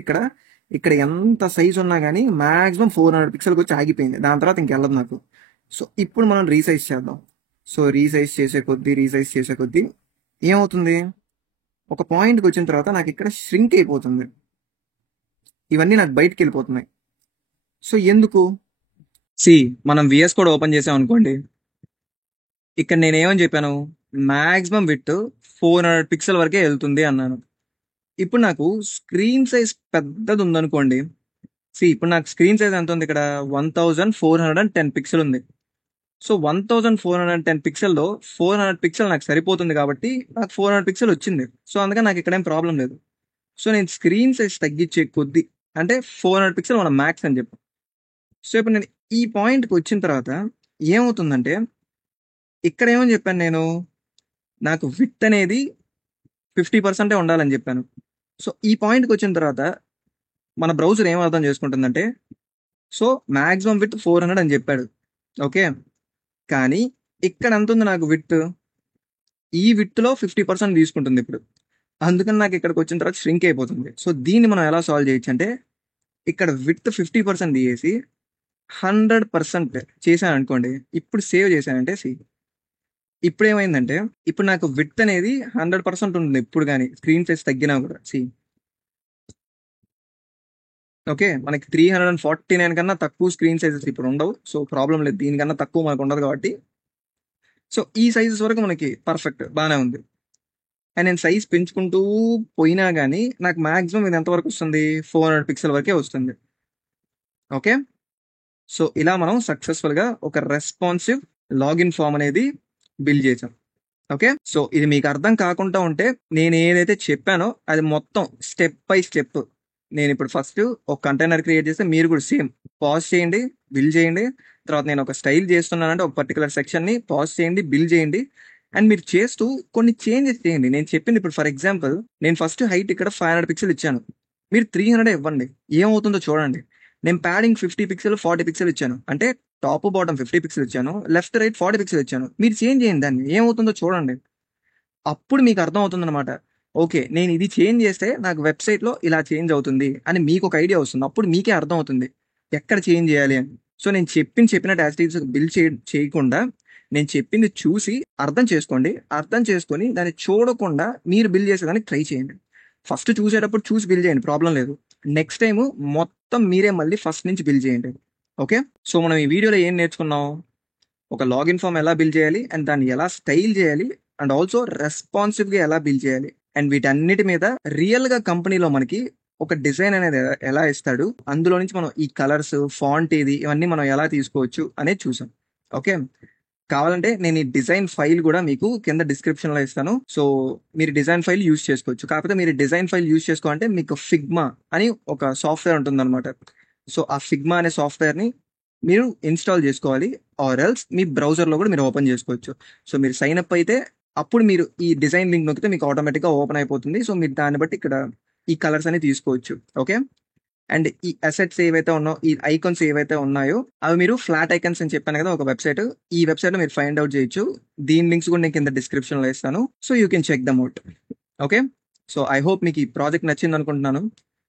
ఇక్కడ ఎంత సైజ్ ఉన్నా కానీ మ్యాక్సిమం 400 పిక్సెల్కి వచ్చి ఆగిపోయింది, దాని తర్వాత ఇంకెళ్ళదు నాకు. సో ఇప్పుడు మనం రీసైజ్ చేద్దాం. సో రీసైజ్ చేసే కొద్దీ ఏమవుతుంది, ఒక పాయింట్కి వచ్చిన తర్వాత నాకు ఇక్కడ ష్రింక్ అయిపోతుంది, ఇవన్నీ నాకు బయటికి వెళ్ళిపోతున్నాయి. సో ఎందుకు? మనం విఎస్ కూడా ఓపెన్ చేసాం అనుకోండి, ఇక్కడ నేనేమని చెప్పాను, మ్యాక్సిమం విత్ 400 పిక్సెల్ వరకే వెళ్తుంది అన్నాను. ఇప్పుడు నాకు స్క్రీన్ సైజ్ పెద్దది ఉందనుకోండి. ఇప్పుడు నాకు స్క్రీన్ సైజ్ ఎంత ఉంది ఇక్కడ? 1410 పిక్సెల్ ఉంది. సో 1410 పిక్సెల్లో 400 పిక్సెల్ నాకు సరిపోతుంది కాబట్టి నాకు 400 పిక్సెల్ వచ్చింది. సో అందుకని నాకు ఇక్కడ ఏం ప్రాబ్లం లేదు. సో నేను స్క్రీన్ సైజ్ తగ్గించే కొద్దీ, అంటే 400 పిక్సెల్ మన మ్యాక్స్ అని చెప్పాను. సో ఇప్పుడు నేను ఈ పాయింట్కి వచ్చిన తర్వాత ఏమవుతుందంటే, ఇక్కడ ఏమని చెప్పాను నేను, నాకు విత్ అనేది 50% ఉండాలని చెప్పాను. సో ఈ పాయింట్కి వచ్చిన తర్వాత మన బ్రౌజర్ ఏం అర్థం చేసుకుంటుందంటే, సో మ్యాక్సిమం విత్ 400 అని చెప్పాడు. ఓకే, కానీ ఇక్కడ ఎంత ఉంది నాకు విత్? ఈ విత్లో 50% తీసుకుంటుంది ఇప్పుడు. అందుకని నాకు ఇక్కడికి వచ్చిన తర్వాత ష్రింక్ అయిపోతుంది. సో దీన్ని మనం ఎలా సాల్వ్ చేయొచ్చు అంటే, ఇక్కడ విత్ 50% తీసేసి 100% చేశాను అనుకోండి. ఇప్పుడు సేవ్ చేశానంటే ఇప్పుడు ఏమైందంటే, ఇప్పుడు నాకు విత్ అనేది 100% ఉంటుంది ఎప్పుడు కానీ, స్క్రీన్ సైజ్ తగ్గినా కూడా. ఓకే, మనకి 349 కన్నా తక్కువ స్క్రీన్ సైజెస్ ఇప్పుడు ఉండవు. సో ప్రాబ్లం లేదు, దీనికన్నా తక్కువ మనకు ఉండదు కాబట్టి. సో ఈ సైజెస్ వరకు మనకి పర్ఫెక్ట్ బాగానే ఉంది. అండ్ నేను సైజ్ పెంచుకుంటూ పోయినా కానీ నాకు మ్యాక్సిమం ఇది ఎంతవరకు వస్తుంది? 400 పిక్సెల్ వరకే వస్తుంది. ఓకే, సో ఇలా మనం సక్సెస్ఫుల్గా ఒక రెస్పాన్సివ్ లాగిన్ ఫామ్ అనేది బిల్డ్ చేసాం. ఓకే, సో ఇది మీకు అర్థం కాకుండా ఉంటే నేను ఏదైతే చెప్పానో అది మొత్తం స్టెప్ బై స్టెప్ నేను ఇప్పుడు ఫస్ట్ ఒక కంటైనర్ క్రియేట్ చేస్తే మీరు కూడా సేమ్ పాజ్ చేయండి, బిల్డ్ చేయండి. తర్వాత నేను ఒక స్టైల్ చేస్తున్నానంటే ఒక పర్టికులర్ సెక్షన్ ని పాజ్ చేయండి, బిల్డ్ చేయండి. అండ్ మీరు చేస్తూ కొన్ని చేంజెస్ చేయండి. నేను చెప్పింది ఇప్పుడు ఫర్ ఎగ్జాంపుల్ నేను ఫస్ట్ హైట్ ఇక్కడ 500 పిక్సెల్ ఇచ్చాను, మీరు 300 ఇవ్వండి, ఏమవుతుందో చూడండి. నేను ప్యాడింగ్ 50 పిక్సెల్ 40 పిక్సెల్ ఇచ్చాను, అంటే టాప్ బాటమ్ 50 పిక్సెల్ ఇచ్చాను, లెఫ్ట్ రైట్ 40 పిక్సెల్ ఇచ్చాను. మీరు చేంజ్ చేయండి, దాన్ని ఏమవుతుందో చూడండి. అప్పుడు మీకు అర్థం అవుతుంది అనమాట. ఓకే, నేను ఇది చేంజ్ చేస్తే నాకు వెబ్సైట్లో ఇలా చేంజ్ అవుతుంది అని మీకు ఒక ఐడియా వస్తుంది. అప్పుడు మీకే అర్థం అవుతుంది ఎక్కడ చేంజ్ చేయాలి అని. సో నేను చెప్పినట్టు యాజ్ బిల్డ్ చేయకుండా నేను చెప్పింది చూసి అర్థం చేసుకోండి. అర్థం చేసుకొని దాన్ని చూడకుండా మీరు బిల్డ్ చేసేదానికి ట్రై చేయండి. ఫస్ట్ చూసేటప్పుడు చూసి బిల్డ్ చేయండి, ప్రాబ్లం లేదు. నెక్స్ట్ టైం మొత్తం మీరే మళ్ళీ ఫస్ట్ నుంచి బిల్డ్ చేయండి. ఓకే, సో మనం ఈ వీడియోలో ఏం నేర్చుకున్నాం? ఒక లాగిన్ ఫామ్ ఎలా బిల్డ్ చేయాలి అండ్ దాన్ని ఎలా స్టైల్ చేయాలి అండ్ ఆల్సో రెస్పాన్సివ్ గా ఎలా బిల్డ్ చేయాలి అండ్ వీటన్నిటి మీద రియల్ గా కంపెనీలో మనకి ఒక డిజైన్ అనేది ఎలా ఇస్తాడు, అందులో నుంచి మనం ఈ కలర్స్ ఫాంట్ ఏది ఇవన్నీ మనం ఎలా తీసుకోవచ్చు అనేది చూసాం. ఓకే, కావాలంటే నేను ఈ డిజైన్ ఫైల్ కూడా మీకు కింద డిస్క్రిప్షన్ లో ఇస్తాను. సో మీరు డిజైన్ ఫైల్ యూజ్ చేసుకోవచ్చు. కాకపోతే మీరు డిజైన్ ఫైల్ యూజ్ చేసుకోవాలంటే మీకు ఫిగ్మా అని ఒక సాఫ్ట్వేర్ ఉంటుంది అనమాట. సో ఆ ఫిగ్మా అనే సాఫ్ట్వేర్ ని మీరు ఇన్స్టాల్ చేసుకోవాలి, ఆర్ ఎల్స్ మీ బ్రౌజర్ లో కూడా మీరు ఓపెన్ చేసుకోవచ్చు. సో మీరు సైన్ అప్ అయితే అప్పుడు మీరు ఈ డిజైన్ లింక్ నొక్కితే మీకు ఆటోమేటిక్ గా ఓపెన్ అయిపోతుంది. సో మీరు దాన్ని బట్టి ఇక్కడ ఈ కలర్స్ అని తీసుకోవచ్చు. ఓకే, అండ్ ఈ అసెట్స్ ఏవైతే ఉన్నాయో, ఈ ఐకాన్స్ ఏవైతే ఉన్నాయో అవి మీరు ఫ్లాట్ ఐకాన్స్ అని చెప్పాను కదా ఒక వెబ్సైట్, ఈ వెబ్సైట్ లో మీరు ఫైండ్ అవుట్ చేయొచ్చు. దీని లింక్స్ కూడా నేను కింద డిస్క్రిప్షన్ లో ఇస్తాను. So you can check them out. Okay, so I hope మీకు ఈ ప్రాజెక్ట్ నచ్చింది అనుకుంటున్నాను.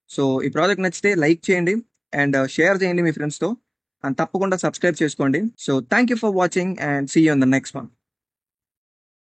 సో ఈ ప్రాజెక్ట్ నచ్చితే లైక్ చేయండి అండ్ షేర్ చేయండి మీ ఫ్రెండ్స్ తో, అండ్ తప్పకుండా సబ్స్క్రైబ్ చేసుకోండి. So thank you for watching and see you in the next one.